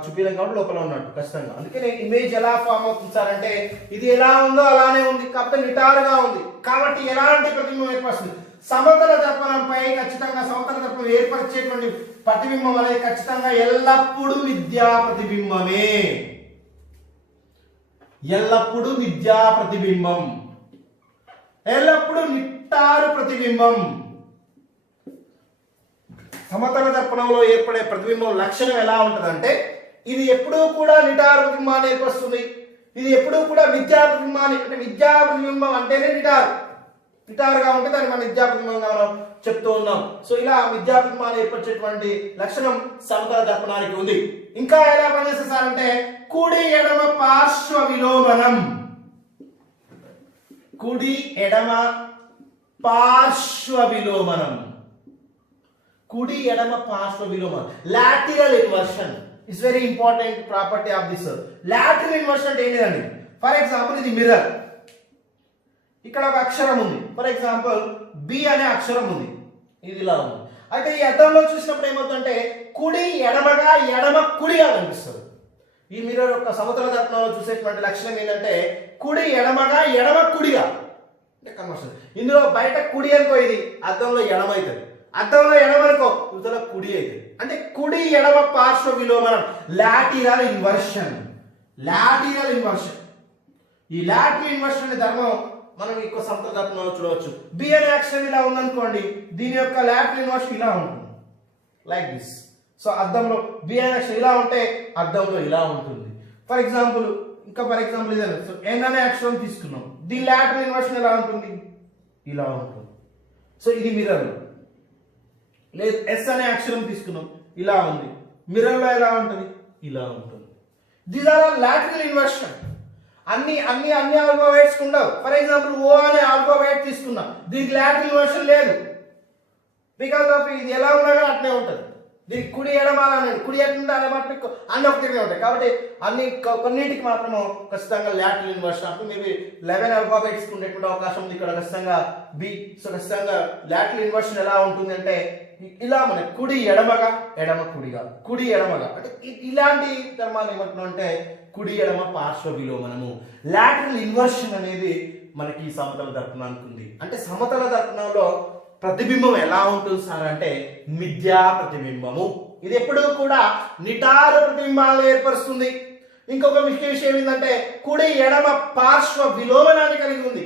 చూపించడం కాబట్టి లోపల ఉన్నట్టు ఖచ్చితంగా. అందుకే ఇమేజ్ ఎలా ఫామ్ అవుతుంది సార్ అంటే ఇది ఎలా ఉందో అలానే ఉంది, కాకపోతే నిటారుగా ఉంది. కాబట్టి ఎలాంటి ప్రతిబింబం ఏర్పడుతుంది? సమతల దర్పణంపై ఖచ్చితంగా సమతల దర్పణం ఏర్పరిచేటువంటి ప్రతిబింబం అనేది ఖచ్చితంగా ఎల్లప్పుడూ మిథ్యా ప్రతిబింబమే. ఎల్లప్పుడూ మిథ్యా ప్రతిబింబం, ఎల్లప్పుడూ నిటారు ప్రతిబింబం. సమతల దర్పణంలో ఏర్పడే ప్రతిబింబం లక్షణం ఎలా ఉంటుందంటే ఇది ఎప్పుడూ కూడా నిటారు ప్రతిబింబాన్ని ఏర్పరుస్తుంది. ఇది ఎప్పుడూ కూడా మిథ్యా ప్రతిబింబాన్ని, అంటే మిథ్యా ప్రతిబింబం అంటేనే నిటారు. నిటారుగా ఉంటే దాన్ని మనం మిథ్యాప్రతిబింబంగా మనం చెప్తూ ఉన్నాం. సో ఇలా మిథ్యాప్రతిబింబాన్ని ఏర్పరిచేటువంటి లక్షణం సమతల దర్పణానికి ఉంది. ఇంకా ఎలా పనిచేస్తుంది సార్ అంటే కుడి ఎడమ పార్శ్వ విలోమనం, కుడి ఎడమ పార్శ్వ విలోమనం, కుడి ఎడమ పార్శ్వ విలోమనం, lateral inversion is very important property of this. Lateral inversion అంటే ఏంటిదండి? ఫర్ ఎగ్జాంపుల్ ఇది మిర్రర్, ఇక్కడ ఒక అక్షరం ఉంది, ఫర్ ఎగ్జాంపుల్ బి అనే అక్షరం ఉంది, ఇది ఇలా ఉంది. అయితే ఈ అద్దంలో చూసినప్పుడు ఏమవుతుందంటే కుడి ఎడమగా ఎడమ కుడిగా కనిపిస్తుంది. ఈ మిర్రర్ యొక్క సమతల దర్పణంలో చూసేటువంటి లక్షణం ఏంటంటే కుడి ఎడమగా ఎడమ కుడిగా అంటే కన్వర్షన్. ఇందులో బయట కుడి అనుకో, ఇది అద్దంలో ఎడమ అవుతుంది, అద్దంలో ఎడమ అనుకో ఇవతల కుడి అవుతుంది. అంటే కుడి ఎడమ పార్శ్వ విలోమనం, లాటరల్ ఇన్వర్షన్. లాటరల్ ఇన్వర్షన్, ఈ లాటరల్ ఇన్వర్షన్ అనే ధర్మం మనం ఇంకో సమతల దర్పణంలో చూడవచ్చు. బి అనే అక్షరం ఇలా ఉందనుకోండి, దీని యొక్క లాటరల్ ఇన్వర్షన్ ఇలా ఉంటుంది, లైక్ దిస్. సో అద్దంలో బి అనే అక్షరం ఇలా ఉంటే అద్దంలో ఇలా ఉంటుంది. ఫర్ ఎగ్జాంపుల్ ఇదే. సో ఎన్ అనే అక్షరం తీసుకున్నాం, దీని లాటరల్ ఇన్వర్షన్ ఎలా ఉంటుంది? ఇలా ఉంటుంది. సో ఇది మిర్రర్. లేదు ఎస్ అనే అక్షరం తీసుకున్నాం, ఇలా ఉంది, మిర్రర్ లో ఎలా ఉంటుంది? ఇలా ఉంటుంది. These are all lateral inversion. అన్ని ఆల్ఫాబెట్స్ ఉండవు. ఫర్ ఎగ్జాంపుల్ ఓ అనే ఆల్ఫాబెట్ తీసుకున్నా, దీనికి లాటరల్ ఇన్వర్షన్ లేదు, బికాస్ ఆఫ్ ఇది ఎలా ఉన్నా కానీ అట్లే ఉంటుంది. దీనికి కుడి ఎడమ అనేది, కుడి ఎట్లుంటే అదే మాట అన్ని ఒకటిగా ఉంటాయి. కాబట్టి కొన్నింటికి మాత్రము ఖచ్చితంగా లాటరల్ ఇన్వర్షన్. అప్పుడు మేబీ 11 ఆల్ఫాబెట్స్ ఉండేటువంటి అవకాశం ఉంది ఇక్కడ ఖచ్చితంగా బి. సో ఖచ్చితంగా లాటరల్ ఇన్వర్షన్ ఎలా ఉంటుంది అంటే ఇలా మన కుడి ఎడమగా ఎడమ కుడిగా, కుడి ఎడమగా అంటే ఇలాంటి ధర్మాలు ఏమంటున్నాం అంటే కుడి ఎడమ పార్శ్వ విలోమనము. లాటరల్ ఇన్వర్షన్ అనేది మనకి ఈ సమతల దర్పణానికి ఉంది. అంటే సమతల దర్పణంలో ప్రతిబింబం ఎలా ఉంటుంది సార్ అంటే మిథ్యా ప్రతిబింబము. ఇది ఎప్పుడూ కూడా నిటారు ప్రతిబింబాలను ఏర్పరుస్తుంది. ఇంకొక ముఖ్య విషయం ఏంటంటే కుడి ఎడమ పార్శ్వ విలోమనాన్ని కలిగి ఉంది.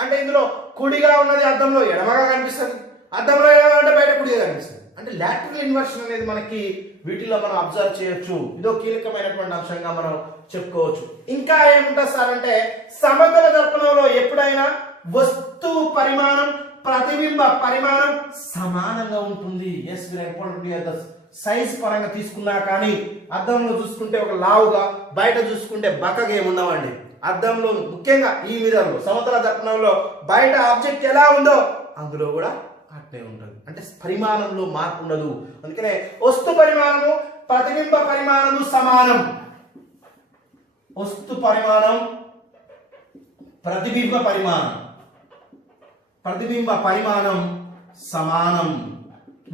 అంటే ఇందులో కుడిగా ఉన్నది అద్దంలో ఎడమగా కనిపిస్తుంది, అద్దంలో ఎడమ అంటే బయట కుడిగా కనిపిస్తుంది. అంటే లాటరల్ ఇన్వర్షన్ అనేది మనకి వీటిలో మనం అబ్జర్వ్ చేయొచ్చు. ఇదో కీలకమైనటువంటి అంశంగా మనం చెప్పుకోవచ్చు. ఇంకా ఏముంటుంది సార్ అంటే సమతల దర్పణంలో ఎప్పుడైనా వస్తువు పరిమాణం ప్రతిబింబ పరిమాణం సమానంగా ఉంటుంది. Yes very important. సైజ్ పరంగా తీసుకున్నా కానీ అద్దంలో చూసుకుంటే ఒక లావుగా, బయట చూసుకుంటే బక్కగా ఏముండవండి. అద్దంలో ముఖ్యంగా ఈ మిర్రర్లో సమతల దర్పణంలో బయట ఆబ్జెక్ట్ ఎలా ఉందో అందులో కూడా అట్లే ఉంటుంది. అంటే పరిమాణంలో మార్పు ఉండదు. అందుకనే వస్తు పరిమాణము ప్రతిబింబ పరిమాణము సమానం. వస్తు పరిమాణం ప్రతిబింబ పరిమాణం సమానం.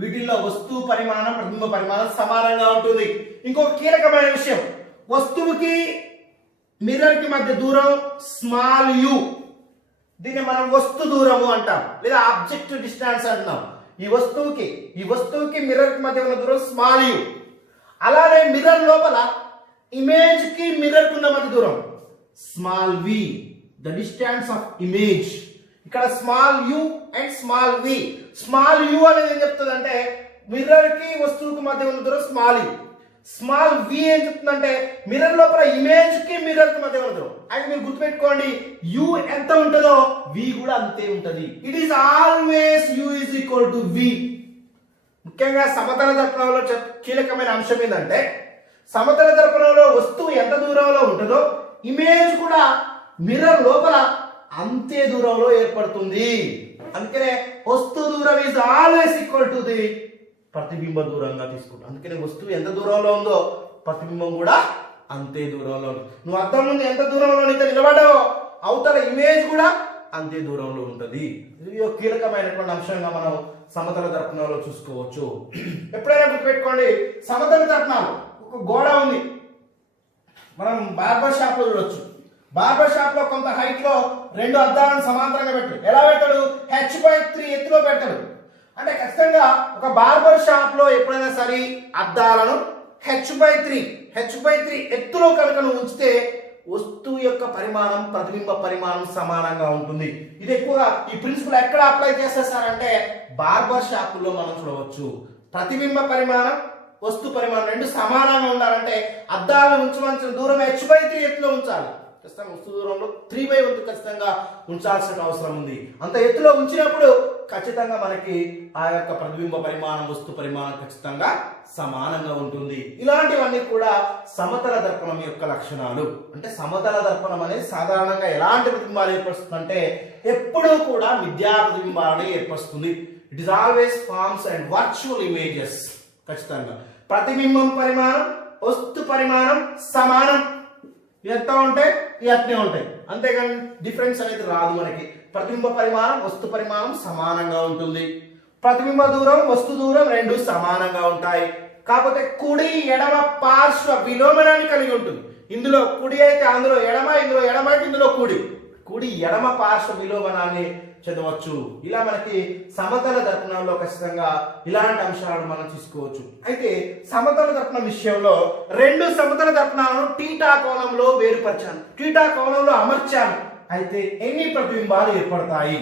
వీటిల్లో వస్తువు పరిమాణం ప్రతిబింబ పరిమాణం సమానంగా ఉంటుంది. ఇంకొక కీలకమైన విషయం, వస్తువుకి మిర్రర్ కి మధ్య దూరం స్మాల్ యు, దీన్ని మనం వస్తు దూరము అంటాం, లేదా ఆబ్జెక్ట్ డిస్టెన్స్ అంటున్నాం. ఈ వస్తువుకి మిర్రర్ కి మధ్య ఉన్న దూరం స్మాల్ యు. అలానే మిర్రర్ లోపల ఇమేజ్ కి మిర్రర్ కి ఉన్న మధ్య దూరం small v, the distance of image. ఇక్కడ small u and small v. Small u అనేది ఏం చెప్తుంది అంటే మిర్రర్ కి వస్తువుకి మధ్య ఉన్న దూరం స్మాల్ యు. స్మాల్ వి ఏం చెప్తుందంటే మిర్రర్ లోపల ఇమేజ్ కి మిర్రర్ కి మధ్య ఉన్న దూరం. అయితే మీరు గుర్తుపెట్టుకోండి, యు ఎంత ఉంటుందో వి కూడా అంతే ఉంటుంది. It is always u is equal to v. ముఖ్యంగా సమతల దర్పణంలో కీలకమైన అంశం ఏంటంటే సమతల దర్పణంలో వస్తువు ఎంత దూరంలో ఉంటుందో ఇమేజ్ కూడా మిర్రర్ లోపల అంతే దూరంలో ఏర్పడుతుంది. అందుకనే వస్తు దూరం is always equal to the ప్రతిబింబ దూరంగా తీసుకుంటాం. అందుకనే వస్తువు ఎంత దూరంలో ఉందో ప్రతిబింబం కూడా అంతే దూరంలో ఉంటుంది. నువ్వు అద్దం ముందు ఎంత దూరంలో నిలబడ్డావో అవతల ఇమేజ్ కూడా అంతే దూరంలో ఉంటుంది. ఇది కీలకమైనటువంటి అంశంగా మనం సమతల దర్పణంలో చూసుకోవచ్చు. ఎప్పుడైనా గుర్తుపెట్టుకోండి, సమతల దర్పణాలు ఒక గోడ ఉంది, మనం బార్బర్ షాప్ లో చూడొచ్చు. బార్బర్ షాప్ లో కొంత హైట్ లో రెండు అద్దాలను సమాంతరంగా పెట్టాడు. ఎలా పెడతాడు? h/3 ఎత్తులో పెడతాడు. అంటే ఖచ్చితంగా ఒక బార్బర్ షాప్ లో ఎప్పుడైనా సరే అద్దాలను h/3 ఎత్తులో కనుక నువ్వు ఉంచితే వస్తువు యొక్క పరిమాణం ప్రతిబింబ పరిమాణం సమానంగా ఉంటుంది. ఇది ఎక్కువగా ఈ ప్రిన్సిపల్ ఎక్కడ అప్లై చేసేస్తారంటే బార్బర్ షాపుల్లో మనం చూడవచ్చు. ప్రతిబింబ పరిమాణం వస్తు పరిమాణం రెండు సమానంగా ఉండాలంటే అద్దాలను ఉంచవలసిన దూరం h/3 ఎత్తులో ఉంచాలి. ఖచ్చితంగా వస్తు దూరంలో 3/1 ఖచ్చితంగా ఉంచాల్సిన అవసరం ఉంది. అంత ఎత్తులో ఉంచినప్పుడు ఖచ్చితంగా మనకి ఆ యొక్క ప్రతిబింబ పరిమాణం వస్తు పరిమాణం ఖచ్చితంగా సమానంగా ఉంటుంది. ఇలాంటివన్నీ కూడా సమతల దర్పణం యొక్క లక్షణాలు. అంటే సమతల దర్పణం అనేది సాధారణంగా ఎలాంటి ప్రతిబింబాలు ఏర్పరుస్తుందంటే ఎప్పుడూ కూడా మిథ్యా ప్రతిబింబాలను ఏర్పరుస్తుంది. It is always forms and virtual images. ఖచ్చితంగా ప్రతిబింబం పరిమాణం వస్తు పరిమాణం సమానం. ఎంత ఉంటాయి అట్నే ఉంటాయి, అంతేగాని డిఫరెన్స్ అనేది రాదు మనకి. ప్రతిబింబ పరిమాణం వస్తు పరిమాణం సమానంగా ఉంటుంది. ప్రతిబింబ దూరం వస్తు దూరం రెండు సమానంగా ఉంటాయి. కాకపోతే కుడి ఎడమ పార్శ్వ విలోమనాన్ని కలిగి ఉంటుంది. ఇందులో కుడి అయితే అందులో ఎడమ, ఇందులో ఎడమ అయితే ఇందులో కుడి ఎడమ పార్శ్వ విలోమనాన్ని చదవచ్చు. ఇలా మనకి సమతల దర్పణంలో ఖచ్చితంగా ఇలాంటి అంశాలను మనం తీసుకోవచ్చు. అయితే సమతల దర్పణం విషయంలో రెండు సమతల దర్పణాలను టీటా కోణంలో వేరుపరిచాను, టీటా కోణంలో అమర్చాను. అయితే ఎన్ని ప్రతిబింబాలు ఏర్పడతాయి?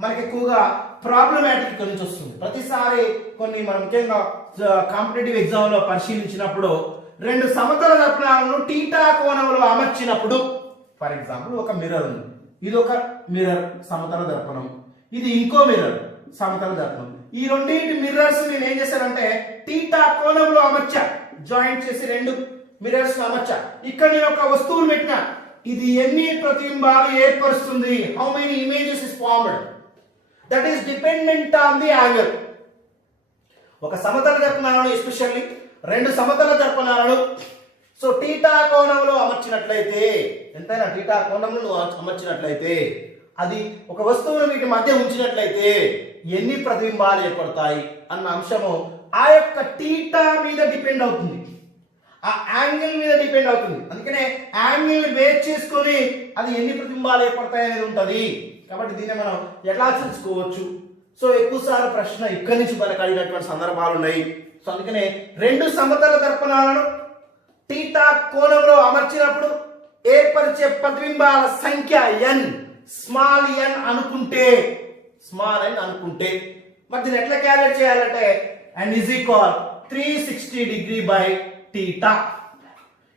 మనకి ఎక్కువగా ప్రాబ్లమాటిక్ ఇక్కడ నుంచి వస్తుంది. ప్రతిసారి కొన్ని మనం ముఖ్యంగా కాంపిటేటివ్ ఎగ్జామ్ లో పరిశీలించినప్పుడు రెండు సమతల దర్పణాలను టీటా కోణంలో అమర్చినప్పుడు, ఫర్ ఎగ్జాంపుల్ ఒక మిర్రర్ ఉంది, ఇది ఒక మిర్రర్ సమతల దర్పణం, ఇది ఇంకో మిర్రర్ సమతల దర్పణం. ఈ రెండింటి మిర్రర్స్ నేను ఏం చేశానంటే టీటా కోణంలో అమర్చా, జాయింట్ చేసి రెండు మిర్రర్స్ అమర్చా. ఇక్కడ నేను ఒక వస్తువును పెట్టినా, ఇది ఎన్ని ప్రతిబింబాలు ఏర్పరుస్తుంది? How many images is formed? That is dependent on the angle. ఒక సమతల దర్పణాలను ఎస్పెషల్లీ రెండు సమతల దర్పణాలను సో టీటా కోణంలో అమర్చినట్లయితే, ఎంతైనా టీటా కోణంలో అమర్చినట్లయితే, అది ఒక వస్తువును వీటి మధ్య ఉంచినట్లయితే ఎన్ని ప్రతిబింబాలు ఏర్పడతాయి అన్న అంశము ఆ యొక్క టీటా మీద డిపెండ్ అవుతుంది, ఆ యాంగిల్ మీద డిపెండ్ అవుతుంది. అందుకనే యాంగిల్ బేస్ చేసుకొని అది ఎన్ని ప్రతిబింబాలు ఏర్పడతాయి అనేది ఉంటుంది. కాబట్టి దీన్ని మనం ఎట్లా తెలుసుకోవచ్చు? సో ఎక్కువసార్లు ప్రశ్న ఇక్కడి నుంచి మనకు అడిగినటువంటి సందర్భాలు ఉన్నాయి. సో అందుకనే రెండు సమతల దర్పణాలను టీటా కోణంలో అమర్చినప్పుడు ఏర్పరిచే ప్రతిబింబాల సంఖ్య n, స్మాల్ n అనుకుంటే మరి దీన్ని ఎట్లా క్యాలిక్యులేట్ చేయాలంటే n is equal 360 degree by theta.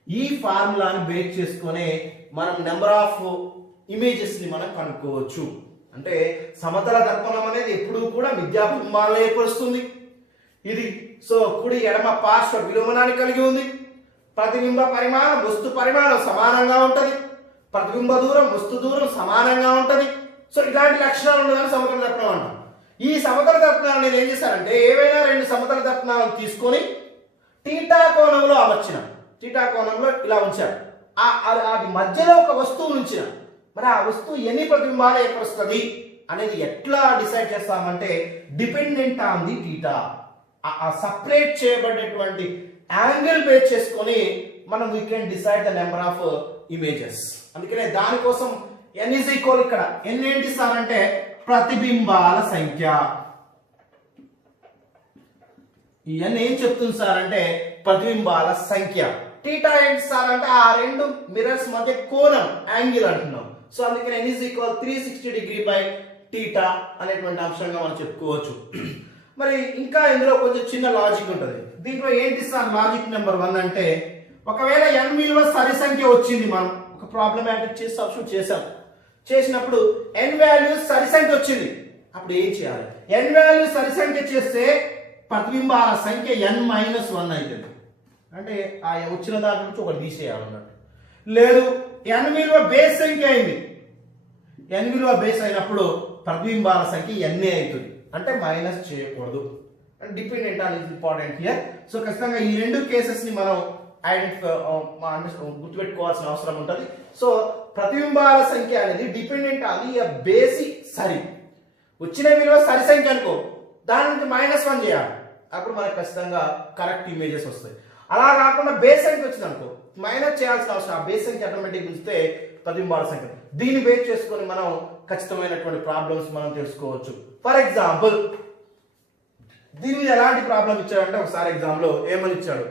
ఈ ఫార్ములాని బేస్ చేసుకొని మనం నెంబర్ ఆఫ్ ఇమేజెస్ ని మనం కనుక్కోవచ్చు. అంటే సమతల దర్పణం అనేది ఎప్పుడూ కూడా మిథ్యా ప్రతిబింబాలను ఏర్పరుస్తుంది. ఇది సో కుడి ఎడమ పార్శ్వ విలోమనాన్ని కలిగి ఉంది. ప్రతిబింబ పరిమాణం వస్తు పరిమాణం సమానంగా ఉంటది. ప్రతిబింబ దూరం వస్తు దూరం సమానంగా ఉంటది. సో ఇలాంటి లక్షణాలు ఉన్నదని సమతల దర్పణం అంటాం. ఈ సమతల దర్పణాలు నేను ఏం చేశానంటే ఏవైనా రెండు సమతల దర్పణాలను తీసుకొని టీటా కోణంలో అమర్చిన, టీటా కోణంలో ఇలా ఉంచాను. అది మధ్యలో ఒక వస్తువు ఉంచిన, మరి ఆ వస్తువు ఎన్ని ప్రతిబింబాలు ఏర్పరుస్తుంది అనేది ఎట్లా డిసైడ్ చేస్తామంటే డిపెండెంట్ ఆన్ ది టీటా. ఆ సపరేట్ చేయబడేటువంటి యాంగిల్ బేస్ చేసుకొని మనం we can decide the number of images. అందుకనే దానికోసం n is equal, ఇక్కడ n ఏంటి సార్ అంటే ప్రతిబింబాల సంఖ్య. ఈ n ఏం చెప్తుంది సార్ అంటే ప్రతిబింబాల సంఖ్య. టీటా ఏంటి సార్ అంటే ఆ రెండు మిర్రర్స్ మధ్య కోణం, యాంగిల్ అంటున్నాం. సో అందుకని n is equal 360 degree by theta అనేటువంటి అంశంగా మనం చెప్పుకోవచ్చు. మరి ఇంకా ఇందులో కొంచెం చిన్న లాజిక్ ఉంటుంది. దీంట్లో ఏంటి సార్ లాజిక్ నెంబర్ 1 అంటే ఒకవేళ n విలువ సరి సంఖ్య వచ్చింది, మనం ఒక ప్రాబ్లమాటిక్ చేసి సబ్స్టిట్యూట్ చేసినప్పుడు n వాల్యూ సరి సంఖ్య వచ్చింది, అప్పుడు ఏం చేయాలి? n వాల్యూ సరి సంఖ్య చేస్తే ప్రతిబింబాల సంఖ్య n-1 అవుతుంది. అంటే ఆ వచ్చిన దాని నుంచి ఒకటి తీసేయాలన్నట్టు. లేదు n విలువ బేస్ సంఖ్య అయింది, n విలువ బేస్ అయినప్పుడు ప్రతిబింబాల సంఖ్య n అవుతుంది, అంటే మైనస్ చేయకూడదు. Dependent on is important here. So ఖచ్చితంగా ఈ రెండు కేసెస్ ని మనం గుర్తుపెట్టుకోవాల్సిన అవసరం ఉంటుంది. సో ప్రతిబింబాల సంఖ్య అనేది డిపెండెంట్ ఆన్ ది బేసి సరి. వచ్చిన విలువ సరి సంఖ్య అనుకో, దాని నుంచి -1 చేయాలి, అప్పుడు మనకు ఖచ్చితంగా కరెక్ట్ ఇమేజెస్ వస్తాయి. అలా కాకుండా బేస్ సంఖ్య వచ్చింది అనుకో, మైనస్ చేయాల్సిన అవసరం, ఆ బేస్ సంఖ్య ఆటోమేటిక్ ఉంచితే ప్రతిబింబాల సంఖ్య. దీన్ని బేస్ చేసుకొని మనం ఖచ్చితమైనటువంటి ప్రాబ్లమ్స్ మనం తెలుసుకోవచ్చు. ఫర్ ఎగ్జాంపుల్ దీని మీద ఎలాంటి ప్రాబ్లం ఇచ్చాడంటే ఒకసారి ఎగ్జామ్ లో ఏమని ఇచ్చాడు,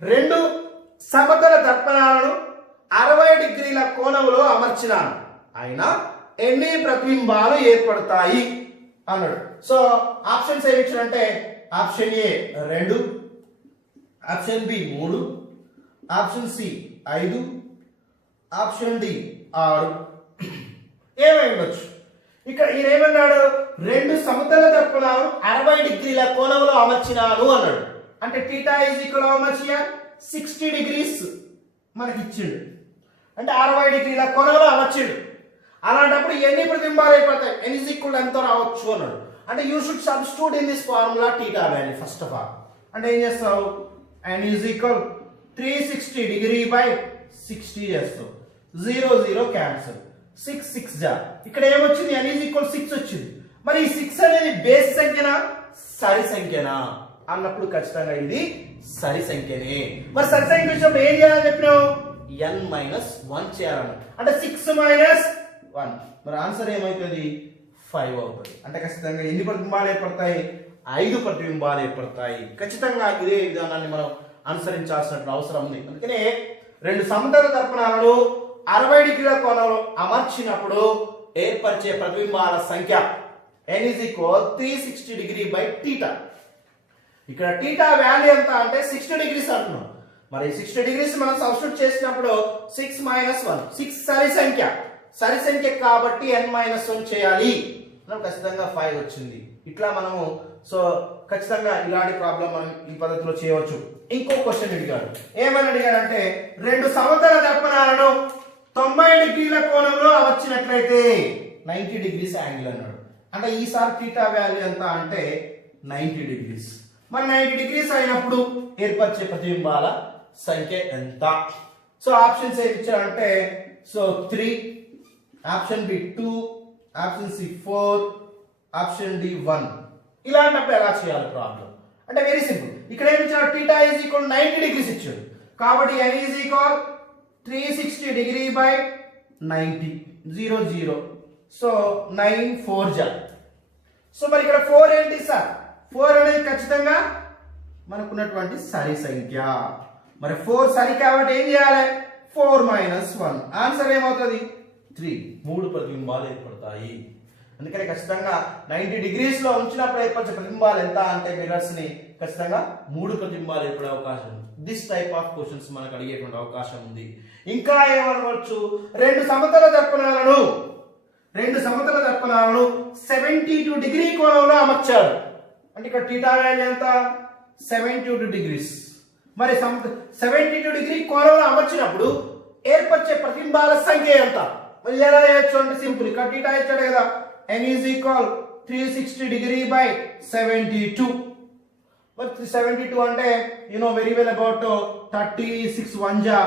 రెండు సమతల దర్పణాలను 60 డిగ్రీల కోణంలో అమర్చినాను, అయినా ఎన్ని ప్రతిబింబాలు ఏర్పడతాయి అన్నాడు. సో ఆప్షన్స్ ఏమి ఇచ్చాడంటే option A 2, option B 3, option C 5, option D 6 ఏమై ఉండొచ్చు. ఇక్కడ ఈయన ఏమన్నాడు, రెండు సమతల దర్పణాలను 60 డిగ్రీల కోణంలో అమర్చినాను అన్నాడు. అంటే theta is equal how much here 60 degrees మనకి ఇచ్చిండు. అంటే 60 డిగ్రీల కోణంలో అమర్చిండు. అలాంటప్పుడు ఎన్ని ప్రతిబింబాలు అయిపోతాయి, n ఈజ్ ఈక్వల్ ఎంత రావచ్చు అన్నాడు. అంటే you should substitute in this formula theta value first of all. అంటే ఏం చేస్తావు, n is equal 360 degree by 60 చేస్తావు. 0 0 క్యాన్సిల్, 6 6 జా. ఇక్కడ ఏమొచ్చింది, n ఈజ్ ఈక్వల్ 6 వచ్చింది. మరి ఈ 6 అనేది బేస్ సంఖ్యనా సరి సంఖ్యనా అన్నప్పుడు ఖచ్చితంగా ఇది సరి సంఖ్యనే. మరి సరి సంఖ్య వచ్చినప్పుడు ఏం చేయాలని చెప్పినావు, n - 1 చేయాలన్న. అంటే 6 - 1 మరి ఆన్సర్ ఏమవుతుంది 5 అవుతుంది. అంటే ఖచ్చితంగా ఎన్ని ప్రతిబింబాలు ఏర్పడతాయి, 5 ప్రతిబింబాలు ఏర్పడతాయి. ఖచ్చితంగా ఇదే విధానాన్ని మనం అనుసరించాల్సిన అవసరం ఉంది. అందుకనే రెండు సమతల దర్పణాలను 60 డిగ్రీల కోణంలో అమర్చినప్పుడు ఏర్పరిచే ప్రతిబింబాల సంఖ్య n is equal 360 degree by theta. ఇక్కడ టీటా వాల్యూ ఎంత అంటే 60 డిగ్రీస్ అంటున్నాం. మరి 60 డిగ్రీస్ మనం సబ్స్టిట్యూట్ చేసినప్పుడు 6 - 1 6 సరి సంఖ్య. సరి సంఖ్య కాబట్టి n - 1 చేయాలి. మనం ఖచ్చితంగా 5 వచ్చింది. ఇట్లా మనము సో ఖచ్చితంగా ఇలాంటి ప్రాబ్లం మనం ఈ పద్ధతిలో చేయవచ్చు. ఇంకో క్వశ్చన్ అడిగాడు. ఏమని అడిగాడంటే రెండు సమతల దర్పణాలను 90 డిగ్రీల కోణంలో అమర్చినట్లయితే 90 డిగ్రీస్ యాంగిల్ అన్నాడు. అంటే ఈసారి టీటా వాల్యూ ఎంత అంటే 90 డిగ్రీస్. మరి 90 డిగ్రీస్ అయినప్పుడు ఏర్పరిచే ప్రతిబింబాల సంఖ్య ఎంత? సో ఆప్షన్స్ ఏమి ఇచ్చారంటే so 3, option B 2, option C 4, option D 1. ఇలాంటప్పుడు ఎలా చేయాలి ప్రాబ్లం అంటే వెరీ సింపుల్. ఇక్కడ ఏమి ఇచ్చాడు, టీటా ఈజ్ ఈక్వల్ 90 డిగ్రీస్ ఇచ్చాడు. కాబట్టి n is equal 360 degree by 90 0 0. So 9 4 జా. సో మరి ఇక్కడ 4 ఏంటి సార్, 4 అనేది ఖచ్చితంగా మనకున్నటువంటి సరి సంఖ్య. మరి 4 సరి కాబట్టి ఏం చేయాలి, 4 - 1 ఆన్సర్ ఏమవుతుంది 3. 3 ప్రతిబింబాలు ఏర్పడతాయి. అందుకని ఖచ్చితంగా 90 డిగ్రీస్ లో ఉంచినప్పుడు ఏర్పరిచే ప్రతిబింబాలు ఎంత అంటే మిర్రర్స్ ని ఖచ్చితంగా 3 ప్రతిబింబాలు ఏర్పడే అవకాశం ఉంది. దిస్ టైప్ ఆఫ్ క్వశ్చన్స్ మనకు అడిగేటువంటి అవకాశం ఉంది. ఇంకా ఏమనవచ్చు, రెండు సమతల దర్పణాలను 72 డిగ్రీ కోణంలో అమర్చారు. అంటే ఇక్కడ టీటా వాల్యూ ఎంత 72 డిగ్రీస్. మరి 72 డిగ్రీ కోణంలో అమర్చినప్పుడు ఏర్పరిచే ప్రతిబింబాల సంఖ్య ఎంత? మరి ఎలా చేయొచ్చు అంటే సింపుల్. ఇక్కడ టీటా ఇచ్చాడు కదా, n is equal 360 degree by 72. మరి 72 అంటే you know very well about 36 1 జా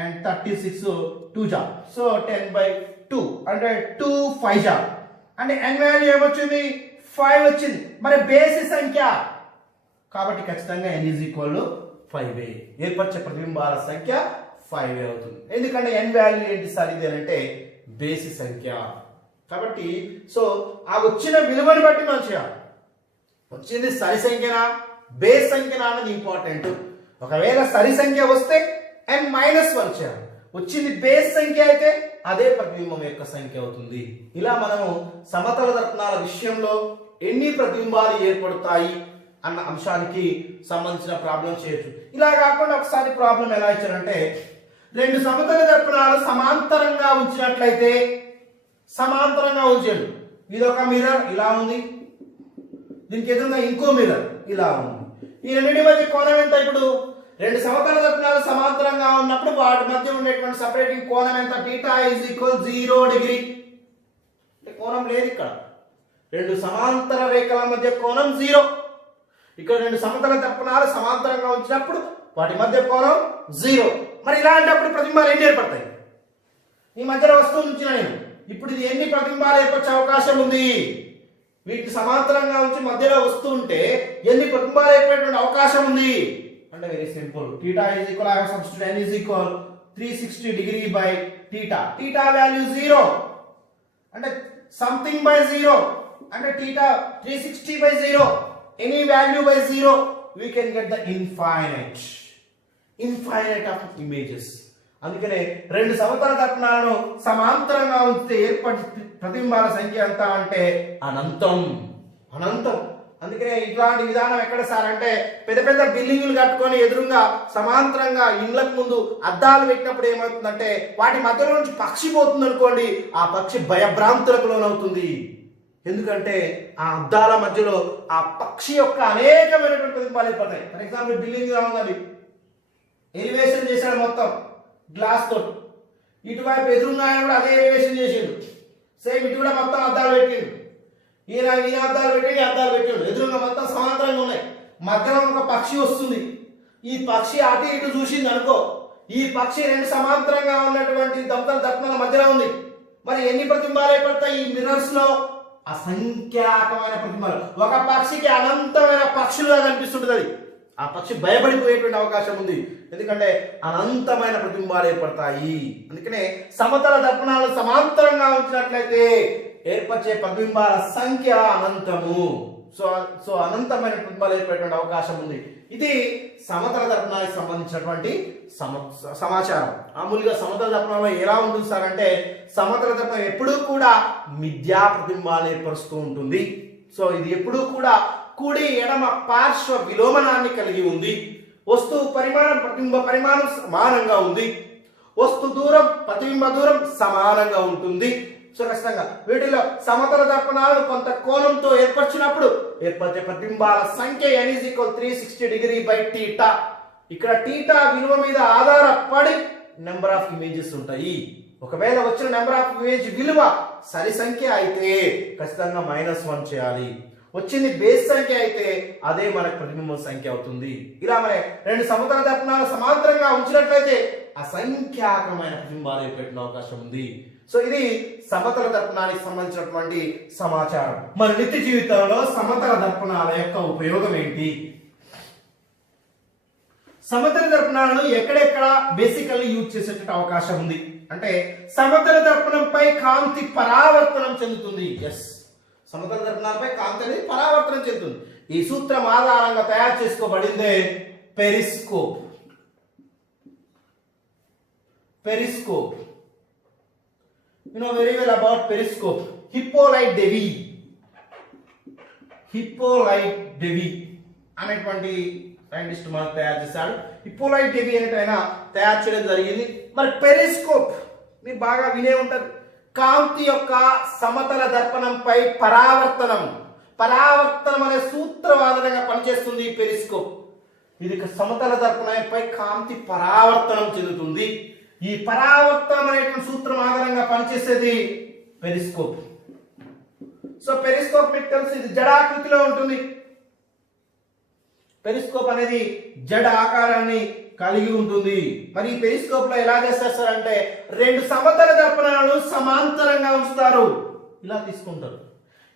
అండ్ 36 2 జా. సో 10/2 అంటే 2 5 జా. అంటే n వాల్యూ ఏమొచ్చింది 5 వచ్చింది. మరి బేసి సంఖ్య కాబట్టి ఖచ్చితంగా n ఈజ్ ఈక్వల్ 5a. ఏర్పరిచే ప్రతిబింబాల సంఖ్య 5a అవుతుంది. ఎందుకంటే n వాల్యూ ఏంటి సార్ ఇది అంటే బేసి సంఖ్య. కాబట్టి సో ఆ వచ్చిన విలువని బట్టి మనం చేయాలి. వచ్చింది సరి సంఖ్యనా బేస్ సంఖ్యనా అనేది ఇంపార్టెంట్. ఒకవేళ సరి సంఖ్య వస్తే n - 1 చేయాలి. వచ్చింది బేస్ సంఖ్య అయితే అదే ప్రతిబింబం యొక్క సంఖ్య అవుతుంది. ఇలా మనము సమతల దర్పణాల విషయంలో ఎన్ని ప్రతిబింబాలు ఏర్పడతాయి అన్న అంశానికి సంబంధించిన ప్రాబ్లం చేయొచ్చు. ఇలా కాకుండా ఒకసారి ప్రాబ్లం ఎలా ఇచ్చారంటే రెండు సమతల దర్పణాలు సమాంతరంగా ఉంచినట్లయితే సమాంతరంగా ఉంచండి. ఇది ఒక మిర్రర్ ఇలా ఉంది, దీనికి ఎదురుగా ఇంకో మిర్రర్ ఇలా ఉంది. ఈ రెండింటి మధ్య కోణం ఎంత? ఇప్పుడు రెండు సమతల దర్పణాలు సమాంతరంగా ఉన్నప్పుడు వాటి మధ్య ఉండేటువంటి సపరేటింగ్ కోణం ఎంత? Theta is equal 0 degree. కోణం లేదు ఇక్కడ. రెండు సమాంతర రేఖల మధ్య కోణం 0. ఇక్కడ రెండు సమతల దర్పణాలు సమాంతరంగా ఉంచినప్పుడు వాటి మధ్య కోణం 0. మరి ఇలాంటప్పుడు ప్రతిబింబాలు ఎన్ని ఏర్పడతాయి? ఈ మధ్యలో వస్తువు ఉంచిన నేను ఇప్పుడు ఇది ఎన్ని ప్రతిబింబాలు ఏర్పడే అవకాశం ఉంది? వీటిని సమాంతరంగా ఉంచి మధ్యలో వస్తూ ఉంటే ఎన్ని ప్రతిబింబాలు ఏర్పడేటువంటి అవకాశం ఉంది అంటే very simple. Theta is equal I substitute n is equal 360 degree by theta. Theta value 0 అంటే సంథింగ్ బై 0 అంటే theta 360/0 any value by 0 we can get the infinite of images. అందుకనే రెండు సమతల దర్పణాలను సమాంతరంగా ఉంచితే ఏర్పడే ప్రతిబింబాల సంఖ్య ఎంత అంటే అనంతం. అనంతం అందుకనే ఇట్లాంటి విధానం ఎక్కడ సార్ అంటే పెద్ద పెద్ద బిల్డింగులు కట్టుకొని ఎదురుగా సమాంతరంగా ఇండ్లకు ముందు అద్దాలు పెట్టినప్పుడు ఏమవుతుందంటే వాటి మధ్యలో నుంచి పక్షి పోతుంది అనుకోండి, ఆ పక్షి భయభ్రాంతులకు లోనవుతుంది. ఎందుకంటే ఆ అద్దాల మధ్యలో ఆ పక్షి యొక్క అనేకమైనటువంటి ప్రతిఫలాలు ఏర్పడతాయి. ఫర్ ఎగ్జాంపుల్ బిల్డింగ్ ఉందండి, ఎలివేషన్ చేశాడు మొత్తం గ్లాస్ తోటి, ఇటువైపు ఎదురుగా కూడా అదే ఎలివేషన్ చేసిండు, సేమ్ ఇటు కూడా మొత్తం అద్దాలు పెట్టిండు, ఈయన అద్దాలు పెట్టిండు, అద్దాలు పెట్టిండు, ఎదురుగా మొత్తం సమాంతరంగా ఉన్నాయి. మధ్యలో ఒక పక్షి వస్తుంది, ఈ పక్షి అటు ఇటు చూసింది అనుకో, ఈ పక్షి రెండు సమాంతరంగా ఉన్నటువంటి దర్పణాల మధ్యలో ఉంది. మరి ఎన్ని ప్రతిబింబాలు ఏర్పడతాయి ఈ మిర్రర్స్ లో? అసంఖ్యాకమైన ప్రతిబింబాలు. ఒక పక్షికి అనంతమైన పక్షులుగా కనిపిస్తుంటుంది, అది ఆ పక్షి భయపడిపోయేటువంటి అవకాశం ఉంది, ఎందుకంటే అనంతమైన ప్రతిబింబాలు ఏర్పడతాయి. అందుకనే సమతల దర్పణాలు సమాంతరంగా ఉంచినట్లయితే ఏర్పరిచే ప్రతిబింబాల సంఖ్య అనంతము. సో అనంతమైన ప్రతిబింబాలు ఏర్పడేటువంటి అవకాశం ఉంది. ఇది సమతల దర్పణాలకు సంబంధించినటువంటి సమాచారం. మామూలుగా సమతల దర్పణంలో ఎలా ఉంటుంది సార్ అంటే సమతల దర్పణం ఎప్పుడూ కూడా మిథ్యా ప్రతిబింబాలు ఏర్పరుస్తూ ఉంటుంది. సో ఇది ఎప్పుడూ కూడా కుడి ఎడమ పార్శ్వ విలోమనాన్ని కలిగి ఉంది. వస్తువు పరిమాణం ప్రతిబింబ పరిమాణం సమానంగా ఉంది. వస్తు దూరం ప్రతిబింబ దూరం సమానంగా ఉంటుంది. సో ఖచ్చితంగా వీటిలో సమతల దర్పణాలను కొంత కోణంతో ఏర్పరిచినప్పుడు ఏర్పరిచే ప్రతిబింబాల సంఖ్య n = 360 డిగ్రీ బై టీటా. ఇక్కడ టీటా విలువ మీద ఆధారపడి నెంబర్ ఆఫ్ ఇమేజెస్ ఉంటాయి. ఒకవేళ వచ్చిన నెంబర్ ఆఫ్ ఇమేజ్ విలువ సరి సంఖ్య అయితే ఖచ్చితంగా -1 చేయాలి. వచ్చింది బేస్ సంఖ్య అయితే అదే మనకు ప్రతిబింబం సంఖ్య అవుతుంది. ఇలా మన రెండు సమతల దర్పణాలు సమాంతరంగా ఉంచినట్లయితే అసంఖ్యాకమైన ప్రతిబింబాలు ఏర్పడే అవకాశం ఉంది. సో ఇది సమతల దర్పణానికి సంబంధించినటువంటి సమాచారం. మన నిత్య జీవితంలో సమతల దర్పణాల యొక్క ఉపయోగం ఏంటి? సమతల దర్పణాలను ఎక్కడెక్కడ బేసికల్లీ యూజ్ చేసేటువంటి అవకాశం ఉంది అంటే సమతల దర్పణంపై కాంతి పరావర్తనం చెందుతుంది. ఎస్, సమతల దర్పణాలపై కాంతి అనేది పరావర్తనం చెందుతుంది. ఈ సూత్రం ఆధారంగా తయారు చేసుకోబడిందే periscope. Periscope, you know very well about periscope. Hippolyte Devi అనేటువంటి సైంటిస్ట్ మనకు తయారు చేశాడు. హిప్పోలైట్ డెవి అనేటి ఆయన తయారు చేయడం జరిగింది. మరి పెరిస్కోప్ మీరు బాగా వినే ఉంటారు. కాంతి యొక్క సమతల దర్పణంపై పరావర్తనం అనే సూత్రం ఆధారంగా పనిచేస్తుంది ఈ పెరిస్కోప్. ఇది సమతల దర్పణంపై కాంతి పరావర్తనం చెందుతుంది. ఈ పరావర్తనం అనేటువంటి సూత్రం ఆధారంగా పనిచేసేది పెరిస్కోప్. సో పెరిస్కోప్ మీకు తెలుసు, ఇది జడాకృతిలో ఉంటుంది. పెరిస్కోప్ అనేది జడ ఆకారాన్ని కలిగి ఉంటుంది. మరి ఈ పెరిస్కోప్ లో ఎలా చేస్తారు సార్ అంటే రెండు సమతల దర్పణాలు సమాంతరంగా ఉంచుతారు, ఇలా తీసుకుంటారు.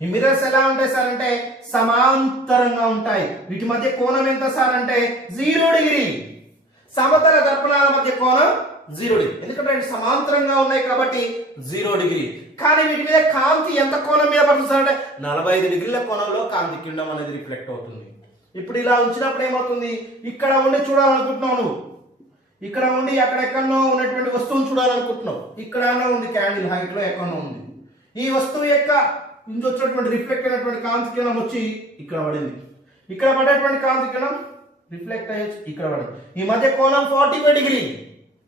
ఈ మిర్రర్స్ ఎలా ఉంటాయి సార్ అంటే సమాంతరంగా ఉంటాయి. వీటి మధ్య కోణం ఎంత సార్ అంటే 0 డిగ్రీ. సమతల దర్పణాల మధ్య కోణం 0 డిగ్రీ, ఎందుకంటే సమాంతరంగా ఉన్నాయి కాబట్టి 0 డిగ్రీ. కానీ వీటి మీద కాంతి ఎంత కోణం మీద పడుతుంది అంటే 45 డిగ్రీల కోణంలో కాంతి కిరణం అనేది రిఫ్లెక్ట్ అవుతుంది. ఇప్పుడు ఇలా ఉంచినప్పుడు ఏమవుతుంది, ఇక్కడ ఉండి చూడాలనుకుంటున్నావు నువ్వు, ఇక్కడ ఉండి ఎక్కడెక్కడో ఉన్నటువంటి వస్తువును చూడాలనుకుంటున్నావు, ఇక్కడ ఉంది క్యాండిల్ హైట్ లో ఎక్కడో ఉంది. ఈ వస్తువు యొక్క నుంచి వచ్చినటువంటి రిఫ్లెక్ట్ అయినటువంటి కాంతి కిరణం వచ్చి ఇక్కడ పడింది, ఇక్కడ పడేటువంటి కాంతి కిరణం రిఫ్లెక్ట్ అయ్యి ఇక్కడ పడింది. ఈ మధ్య కోణం 45 డిగ్రీ.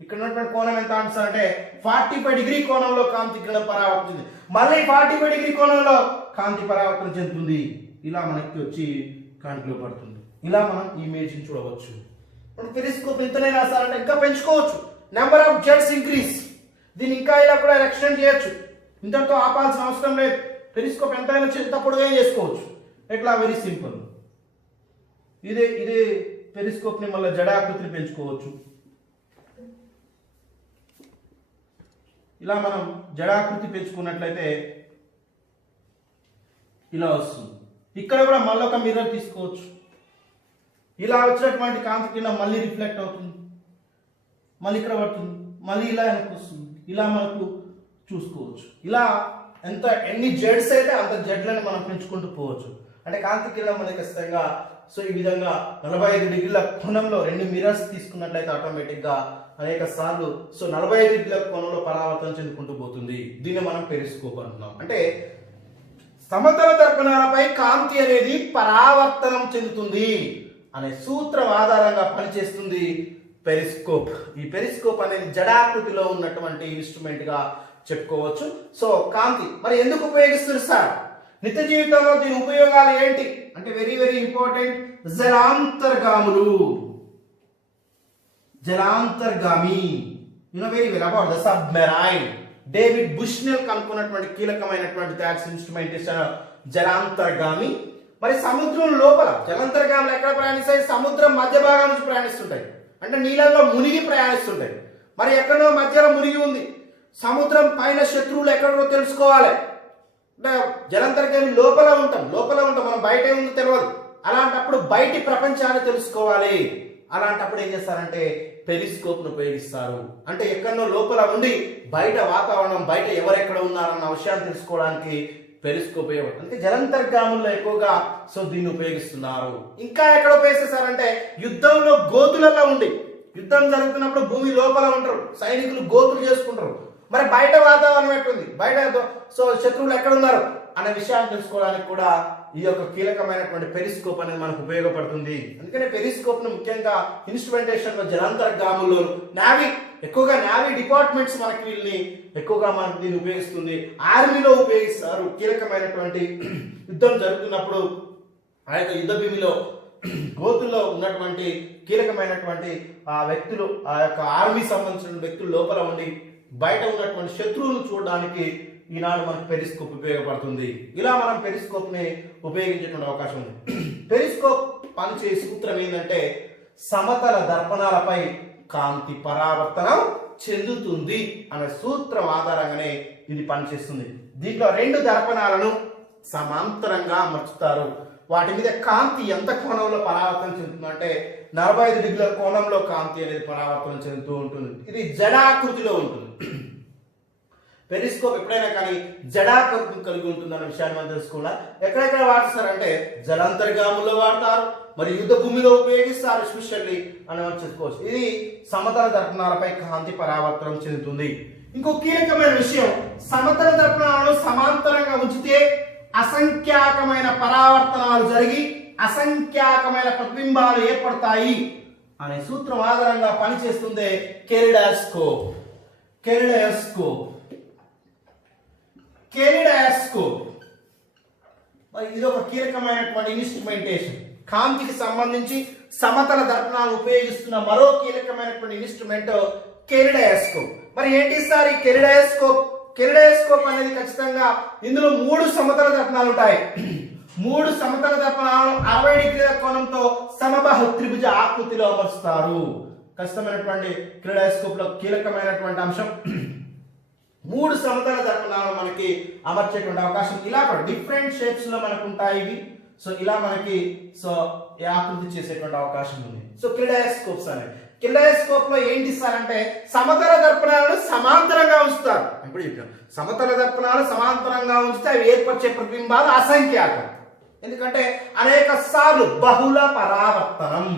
ఇక్కడ ఉన్నటువంటి కోణం ఎంత అంటే 45 డిగ్రీ కోణంలో కాంతి కిరణం పరావర్తించింది. మళ్ళీ 45 డిగ్రీ కోణంలో కాంతి పరావర్తన చెందుతుంది. ఇలా మనకి వచ్చి కాంతిలో పడుతుంది. ఇలా మనం ఇమేజ్ చూడవచ్చు. పెరిస్కోప్ ఇంతనే రాసారంటే ఇంకా పెంచుకోవచ్చు. Number of jets increase. దీన్ని ఇంకా ఇలా కూడా ఎక్స్టెండ్ చేయొచ్చు. ఇంతటితో ఆపాల్సిన అవసరం లేదు. పెరిస్కోప్ ఎంతైనా ఎంత పొడుగా చేసుకోవచ్చు. ఎట్లా? Very simple. ఇదే పెరిస్కోప్ ని మళ్ళీ జడాకృతిని పెంచుకోవచ్చు. ఇలా మనం జడాకృతి పెంచుకున్నట్లయితే ఇలా వస్తుంది. ఇక్కడ కూడా మళ్ళీ ఒక మిర్రర్ తీసుకోవచ్చు. ఇలా వచ్చినటువంటి కాంతి కిరణం మళ్ళీ రిఫ్లెక్ట్ అవుతుంది, మళ్ళీ ఇక్కడ పడుతుంది, మళ్ళీ ఇలా వెనక్కి వస్తుంది. ఇలా మనకు చూసుకోవచ్చు. ఇలా ఎన్ని జెడ్స్ అయితే అంత జెడ్లను మనం పెంచుకుంటూ పోవచ్చు. అంటే కాంతి కిరణం అనేది ఖచ్చితంగా సో ఈ విధంగా 45 డిగ్రీల కోణంలో రెండు మిర్రర్స్ తీసుకున్నట్లయితే ఆటోమేటిక్ గా అనేక సార్లు 45 డిగ్రీల కోణంలో పరావర్తనం చెందుకుంటూ పోతుంది. దీన్ని మనం పెరిస్కోప్ అంటున్నాం. అంటే సమతల దర్పణాలపై కాంతి అనేది పరావర్తనం చెందుతుంది అనే సూత్రం ఆధారంగా పనిచేస్తుంది పెరిస్కోప్. ఈ పెరిస్కోప్ అనేది జడాకృతిలో ఉన్నటువంటి ఇన్స్ట్రుమెంట్ గా చెప్పుకోవచ్చు. సో కాంతి మరి ఎందుకు ఉపయోగిస్తారు సార్? నిత్య జీవితంలో దీని ఉపయోగాలు ఏంటి అంటే వెరీ వెరీ ఇంపార్టెంట్. జలాంతర్గామి very well about the submarine. David Bushnell కనుక్కున్నటువంటి కీలకమైనటువంటి థాట్స్ ఇన్స్ట్రుమెంటేషన్ జలాంతర్గామి. మరి సముద్రం లోపల జలాంతర్గాములు ఎక్కడ ప్రయాణిస్తాయి? సముద్రం మధ్య భాగం నుంచి ప్రయాణిస్తుంటాయి, అంటే నీళ్ళల్లో మునిగి ప్రయాణిస్తుంటాయి. మరి ఎక్కడో మధ్యలో మునిగి ఉంది, సముద్రం పైన శత్రువులు ఎక్కడో తెలుసుకోవాలి అంటే జలాంతర్గామి లోపల ఉంటాం మనం బయట ఏముందో తెలియదు. అలాంటప్పుడు బయటి ప్రపంచాన్ని తెలుసుకోవాలి. అలాంటప్పుడు ఏం చేస్తారంటే పెరిస్కోప్ ను ఉపయోగిస్తారు. అంటే ఎక్కడో లోపల ఉండి బయట వాతావరణం, బయట ఎవరెక్కడ ఉన్నారన్న విషయాన్ని తెలుసుకోవడానికి పెరిస్కోప్ ఉపయోగం. అంటే జలాంతర్గాముల్లో ఎక్కువగా సో దీన్ని ఉపయోగిస్తున్నారు. ఇంకా ఎక్కడ ఉపయోగిస్తారంటే యుద్ధంలో గోతులలో ఉండి, యుద్ధం జరుగుతున్నప్పుడు భూమి లోపల ఉంటారు, సైనికులు గోతులు చేసుకుంటారు. మరి బయట వాతావరణం ఎట్టుంది, బయట సో శత్రువులు ఎక్కడ ఉన్నారు అనే విషయాన్ని తెలుసుకోవడానికి కూడా ఈ యొక్క కీలకమైనటువంటి పెరిస్కోప్ అనేది మనకు ఉపయోగపడుతుంది. అందుకనే పెరిస్కోప్ ను ముఖ్యంగా ఇన్స్ట్రుమెంటేషన్ లో జలాంతర్గాముల్లో ఎక్కువగా నావీ డిపార్ట్మెంట్స్ మనకి వీళ్ళని ఎక్కువగా మనకి దీన్ని ఉపయోగిస్తుంది. ఆర్మీలో ఉపయోగిస్తారు. కీలకమైనటువంటి యుద్ధం జరుగుతున్నప్పుడు ఆ యొక్క యుద్ధ భూమిలో గోతుల్లో ఉన్నటువంటి కీలకమైనటువంటి ఆ వ్యక్తులు, ఆ యొక్క ఆర్మీ సంబంధించిన వ్యక్తులు లోపల ఉండి బయట ఉన్నటువంటి శత్రువులను చూడడానికి ఈనాడు మనకు పెరిస్కోప్ ఉపయోగపడుతుంది. ఇలా మనం పెరిస్కోప్ ని ఉపయోగించేటువంటి అవకాశం ఉంది. పెరిస్కోప్ పనిచేసే సూత్రం ఏంటంటే సమతల దర్పణాలపై కాంతి పరావర్తనం చెందుతుంది అనే సూత్రం ఆధారంగానే ఇది పనిచేస్తుంది. దీంట్లో రెండు దర్పణాలను సమాంతరంగా అమర్చుతారు. వాటి మీద కాంతి ఎంత కోణంలో పరావర్తనం చెందుతుందంటే 45 డిగ్రీల కోణంలో కాంతి అనేది పరావర్తనం చెందుతూ ఉంటుంది. ఇది జడాకృతిలో ఉంటుంది. పెరిస్కోప్ ఎప్పుడైనా కానీ జడాకృతిని కలిగి ఉంటుంది అనే విషయాన్ని మనం తెలుసుకోవాలి. ఎక్కడెక్కడ వాడతారంటే జలాంతర్గాముల్లో వాడతారు, మరి యుద్ధ భూమిలో ఉపయోగిస్తారు ఎస్పెషల్లీ అని మనం చెప్పుకోవచ్చు. ఇది సమతల దర్పణాలపై కాంతి పరావర్తనం చెందుతుంది. ఇంకో కీలకమైన విషయం, సమతల దర్పణాలను సమాంతరంగా ఉంచితే అసంఖ్యాకమైన పరావర్తనాలు జరిగి అసంఖ్యాకమైన ప్రతిబింబాలు ఏర్పడతాయి అనే సూత్రం ఆధారంగా పనిచేస్తుంది కెలిడాస్కోప్. ఇది ఒక కీలకమైనటువంటి ఇన్స్ట్రుమెంటేషన్. కాంతికి సంబంధించి సమతల దర్పణాలు ఉపయోగిస్తున్న మరో కీలకమైనటువంటి ఇన్స్ట్రుమెంట్ కెలిడాస్కోప్. మరి ఏంటి సార్ ఈ కెలిడాస్కోప్ అనేది ఖచ్చితంగా ఇందులో 3 సమతల దర్పణాలు ఉంటాయి. 3 సమతల దర్పణాలను 60 డిగ్రీల కోణంతో సమబాహు త్రిభుజ ఆకృతిలో అమర్చుతారు. కష్టమైనటువంటి కెలిడాస్కోప్ లో కీలకమైనటువంటి అంశం 3 సమతల దర్పణాలను మనకి అమర్చేటువంటి అవకాశం. ఇలా డిఫరెంట్ షేప్స్ లో మనకు ఉంటాయి ఇవి. సో ఇలా మనకి సో ఆకృతి చేసేటువంటి అవకాశం ఉంది. సో కెలిడాస్కోప్స్ అనేవి కెలిడాస్కోప్ లో ఏంటి సార్ అంటే సమతల దర్పణాలను సమాంతరంగా ఉంచుతారు. ఇప్పుడు చెప్పాం సమతల దర్పణాలు సమాంతరంగా ఉంచితే అవి ఏర్పరిచే ప్రతిబింబాలు అసంఖ్యాకం. ఎందుకంటే అనేక సార్లు బహుళ పరావర్తనం,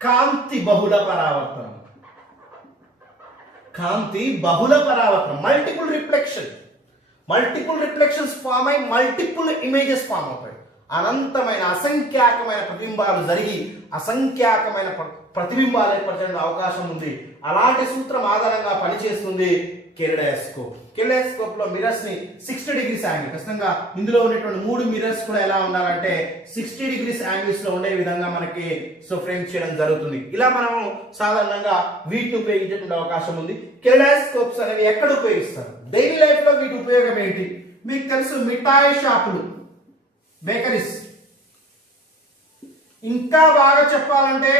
కాంతి బహుళ పరావర్తనం, మల్టిపుల్ రిఫ్లెక్షన్స్ ఫామ్ అయి మల్టిపుల్ ఇమేజెస్ ఫామ్ అవుతాయి. అనంతమైన అసంఖ్యాకమైన ప్రతిబింబాలు జరిగి అసంఖ్యాకమైన ప్రతిబింబాలు ఏర్పరచడానికి అవకాశం ఉంది. అలాంటి సూత్రం ఆధారంగా పనిచేస్తుంది కెలిడాస్కోప్ లో మిరర్స్ ని 60 డిగ్రీస్ యాంగిల్, ఖచ్చితంగా ఇందులో ఉన్నటువంటి 3 మిరర్స్ కూడా ఎలా ఉండాలంటే 60 డిగ్రీస్ యాంగిల్స్ లో ఉండే విధంగా మనకి సో ఫ్రేమ్ చేయడం జరుగుతుంది. ఇలా మనము సాధారణంగా వీటిని ఉపయోగించేటువంటి అవకాశం ఉంది. కెలిడాస్కోప్స్ అనేవి ఎక్కడ ఉపయోగిస్తారు? డైలీ లైఫ్ లో వీటి ఉపయోగం ఏంటి మీకు తెలుసు. మిఠాయి షాపులు, బేకరీస్, ఇంకా బాగా చెప్పాలంటే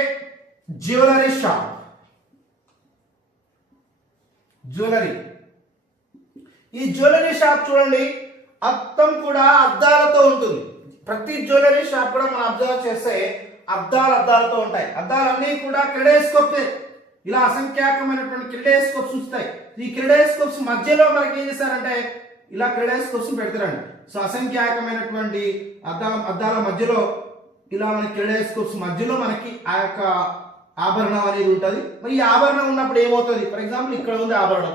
జ్యువెలరీ షాప్, ఈ జ్యువెలరీ షాప్ చూడండి అద్దం కూడా అద్దాలతో ఉంటుంది. ప్రతి జ్యువెలరీ షాప్ కూడా మనం అబ్జర్వ్ చేస్తే అద్దాలతో ఉంటాయి. అద్దాలన్నీ కూడా కెలిడాస్కోప్. ఇలా అసంఖ్యాకమైనటువంటి కెలిడాస్కోప్స్ ఉంటాయి. ఈ కెలిడాస్కోప్స్ మధ్యలో మనకి ఏం చేశారంటే ఇలా కెలిడాస్కోప్స్ పెడతారండి. సో అసంఖ్యాకమైనటువంటి అద్దాల మధ్యలో ఇలా మనకి కెలిడాస్కోప్స్ మధ్యలో మనకి ఆ యొక్క ఆభరణం అనేది ఉంటుంది. మరి ఈ ఆభరణం ఉన్నప్పుడు ఏమవుతుంది? ఫర్ ఎగ్జాంపుల్ ఇక్కడ ఉంది ఆభరణం,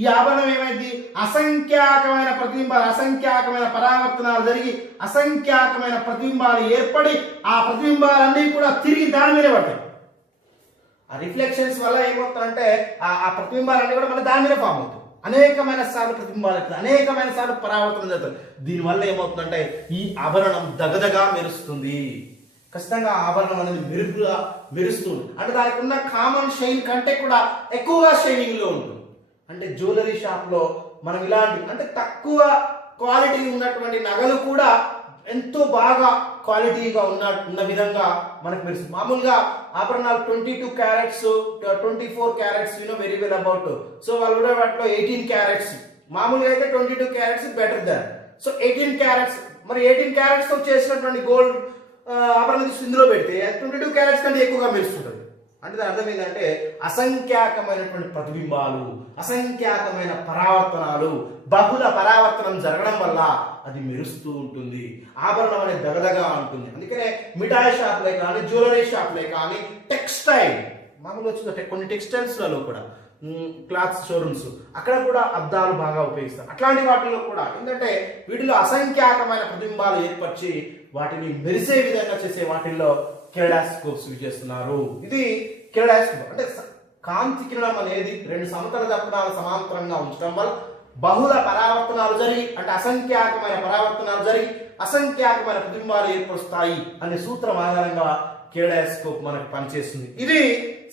ఈ ఆభరణం ఏమైంది అసంఖ్యాకమైన ప్రతిబింబాలు అసంఖ్యాకమైన పరావర్తనాలు జరిగి అసంఖ్యాకమైన ప్రతిబింబాలు ఏర్పడి ఆ ప్రతిబింబాలన్నీ కూడా తిరిగి దాని మీద పడతాయి. ఆ రిఫ్లెక్షన్స్ వల్ల ఏమవుతుందంటే ఆ ప్రతిబింబాలన్నీ కూడా మన దాని మీద ఫామ్ అవుతాయి. అనేకమైన సార్లు ప్రతిబింబాలు అవుతుంది, అనేకమైన సార్లు పరావర్తనం జరుగుతుంది. దీనివల్ల ఏమవుతుందంటే ఈ ఆభరణం దగదగా మెరుస్తుంది. ఖచ్చితంగా ఆభరణం అనేది మెరుగుగా మెరుస్తుంది. అంటే దానికి ఉన్న కామన్ షైన్ కంటే కూడా ఎక్కువగా షైనింగ్ లో ఉంటుంది. అంటే జ్యువెలరీ షాప్ లో మనం ఇలాంటి అంటే తక్కువ క్వాలిటీ ఉన్నటువంటి నగలు కూడా ఎంతో బాగా క్వాలిటీగా ఉన్న విధంగా మనకు మెరుస్తుంది. మామూలుగా ఆభరణాలు 22 carats 24 carats very well about. So వాళ్ళు కూడా వాటిలో 18 క్యారెట్స్, మామూలుగా అయితే 22 carats better than. So 18 carats, మరి 18 క్యారెట్స్ తో చేసినటువంటి గోల్డ్ ఆభరణం తీసి ఇందులో పెడితే 22 క్యారెట్స్ కంటే ఎక్కువగా మెరుస్తుంటుంది. అంటే దాని అర్థం ఏంటంటే అసంఖ్యాకమైనటువంటి ప్రతిబింబాలు, అసంఖ్యాకమైన పరావర్తనాలు, బహుళ పరావర్తనం జరగడం వల్ల అది మెరుస్తూ ఉంటుంది. ఆభరణం అనేది దగదగా ఉంటుంది. అందుకనే మిఠాయి షాప్లే కానీ జ్యువెలరీ షాప్లే కానీ టెక్స్టైల్ మామూలుగా వచ్చిందంటే కొన్ని టెక్స్టైల్స్లలో కూడా క్లాత్స్ షోరూమ్స్ అక్కడ కూడా అద్దాలు బాగా ఉపయోగిస్తారు. అట్లాంటి వాటిలో కూడా ఏంటంటే వీటిలో అసంఖ్యాకమైన ప్రతిబింబాలు ఏర్పరిచి వాటిని మెరిసే విధంగా చేసే వాటిల్లో కెరడాస్కోప్స్ యూజ్ చేస్తున్నారు. ఇది కెరడాస్కోప్ అంటే కాంతి కిరణం అనేది రెండు సమతల దర్పణాలు సమాంతరంగా ఉంచడం వల్ల బహుళ పరావర్తనాలు జరిగి అంటే అసంఖ్యాకమైన పరావర్తనాలు జరిగి అసంఖ్యాకమైన ప్రతిబింబాలు ఏర్పరుస్తాయి అనే సూత్రం ఆధారంగా కెరడాస్కోప్ మనకు పనిచేస్తుంది. ఇది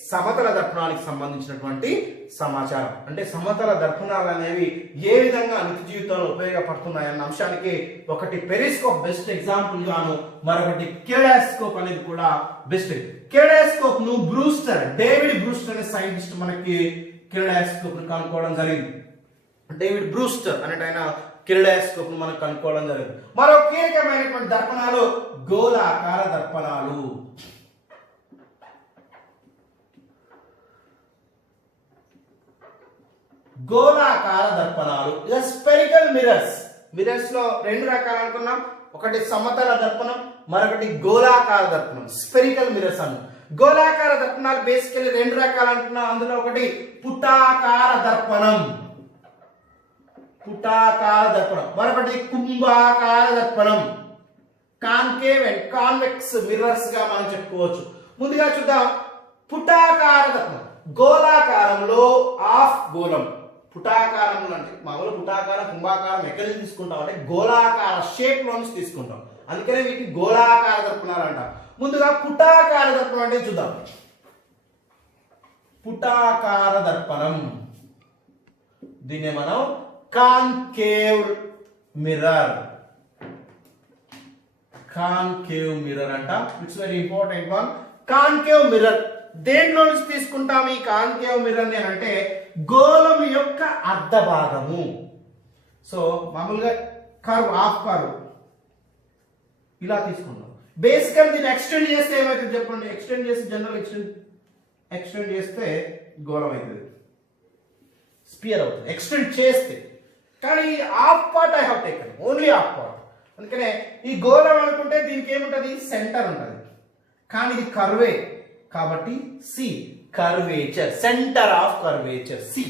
సమతల దర్పణానికి సంబంధించినటువంటి సమాచారం. అంటే సమతల దర్పణాలు అనేవి ఏ విధంగా నిత్య జీవితంలో ఉపయోగపడుతున్నాయి అన్న అంశానికి ఒకటి పెరిస్కోప్ బెస్ట్ ఎగ్జాంపుల్ గాను, మరొకటి కెరడాస్కోప్ అనేది కూడా బెస్ట్. కెరడాస్కోప్ ను డేవిడ్ బ్రూస్టర్ అనే సైంటిస్ట్ మనకి కెరడాస్కోప్ ను కనుక్కోవడం జరిగింది. డేవిడ్ బ్రూస్టర్ అనే ఆయన కెరడాస్కోప్ ను మనకు కనుక్కోవడం జరిగింది. మరో కీలకమైనటువంటి దర్పణాలు గోళాకార దర్పణాలు. గోళాకార దర్పణాలు స్పెరికల్ మిర్రర్స్ లో రెండు రకాలు అనుకున్నాం. ఒకటి సమతల దర్పణం, మరొకటి గోళాకార దర్పణం. స్పెరికల్ మిర్రర్స్ అను గోళాకార దర్పణాలు బేసికల్లీ రెండు రకాలు అంటున్నాం. అందులో ఒకటి పుటాకార దర్పణం, మరొకటి కుంభాకార దర్పణం. కాన్కేవ్ అండ్ కాన్వెక్స్ మిర్రర్స్ గా మనం చెప్పుకోవచ్చు. ముందుగా చూద్దాం పుటాకార దర్పణం. గోళాకారంలో హాఫ్ గోళం, పుటాకారంలో అంటే మామూలు పుటాకారం కుంభాకారం ఎక్కడి నుంచి తీసుకుంటాం అంటే గోళాకార షేప్ లో నుంచి తీసుకుంటాం. అందుకనే వీటిని గోళాకార దర్పణాలు అంటాం. ముందుగా పుటాకార దర్పణం అంటే చూద్దాం. పుటాకార దర్పణం దీన్ని మనం కాన్కేవ్ మిర్రర్ అంటాం. It's very important one. Concave mirror దేంట్లో నుంచి తీసుకుంటాం ఈ కాన్కేవ్ మిర్రర్ ని అంటే గోళం యొక్క అర్ధ భాగము. సో మామూలుగా కర్వ్ హాఫ్ కర్వ్ ఇలా తీసుకుంటాం. బేసికల్ దీన్ని ఎక్స్టెండ్ చేస్తే ఏమవుతుంది చెప్పండి. ఎక్స్టెండ్ చేస్తే జనరల్ ఎక్స్టెండ్ చేస్తే గోళం అవుతుంది, స్పియర్ అవుతుంది ఎక్స్టెండ్ చేస్తే. కానీ half part I have taken only half part. అందుకనే ఈ గోళం అనుకుంటే దీనికి ఏముంటది సెంటర్ ఉంటుంది, కానీ ఇది కర్వే కాబట్టి C curvature, centre of curvature C.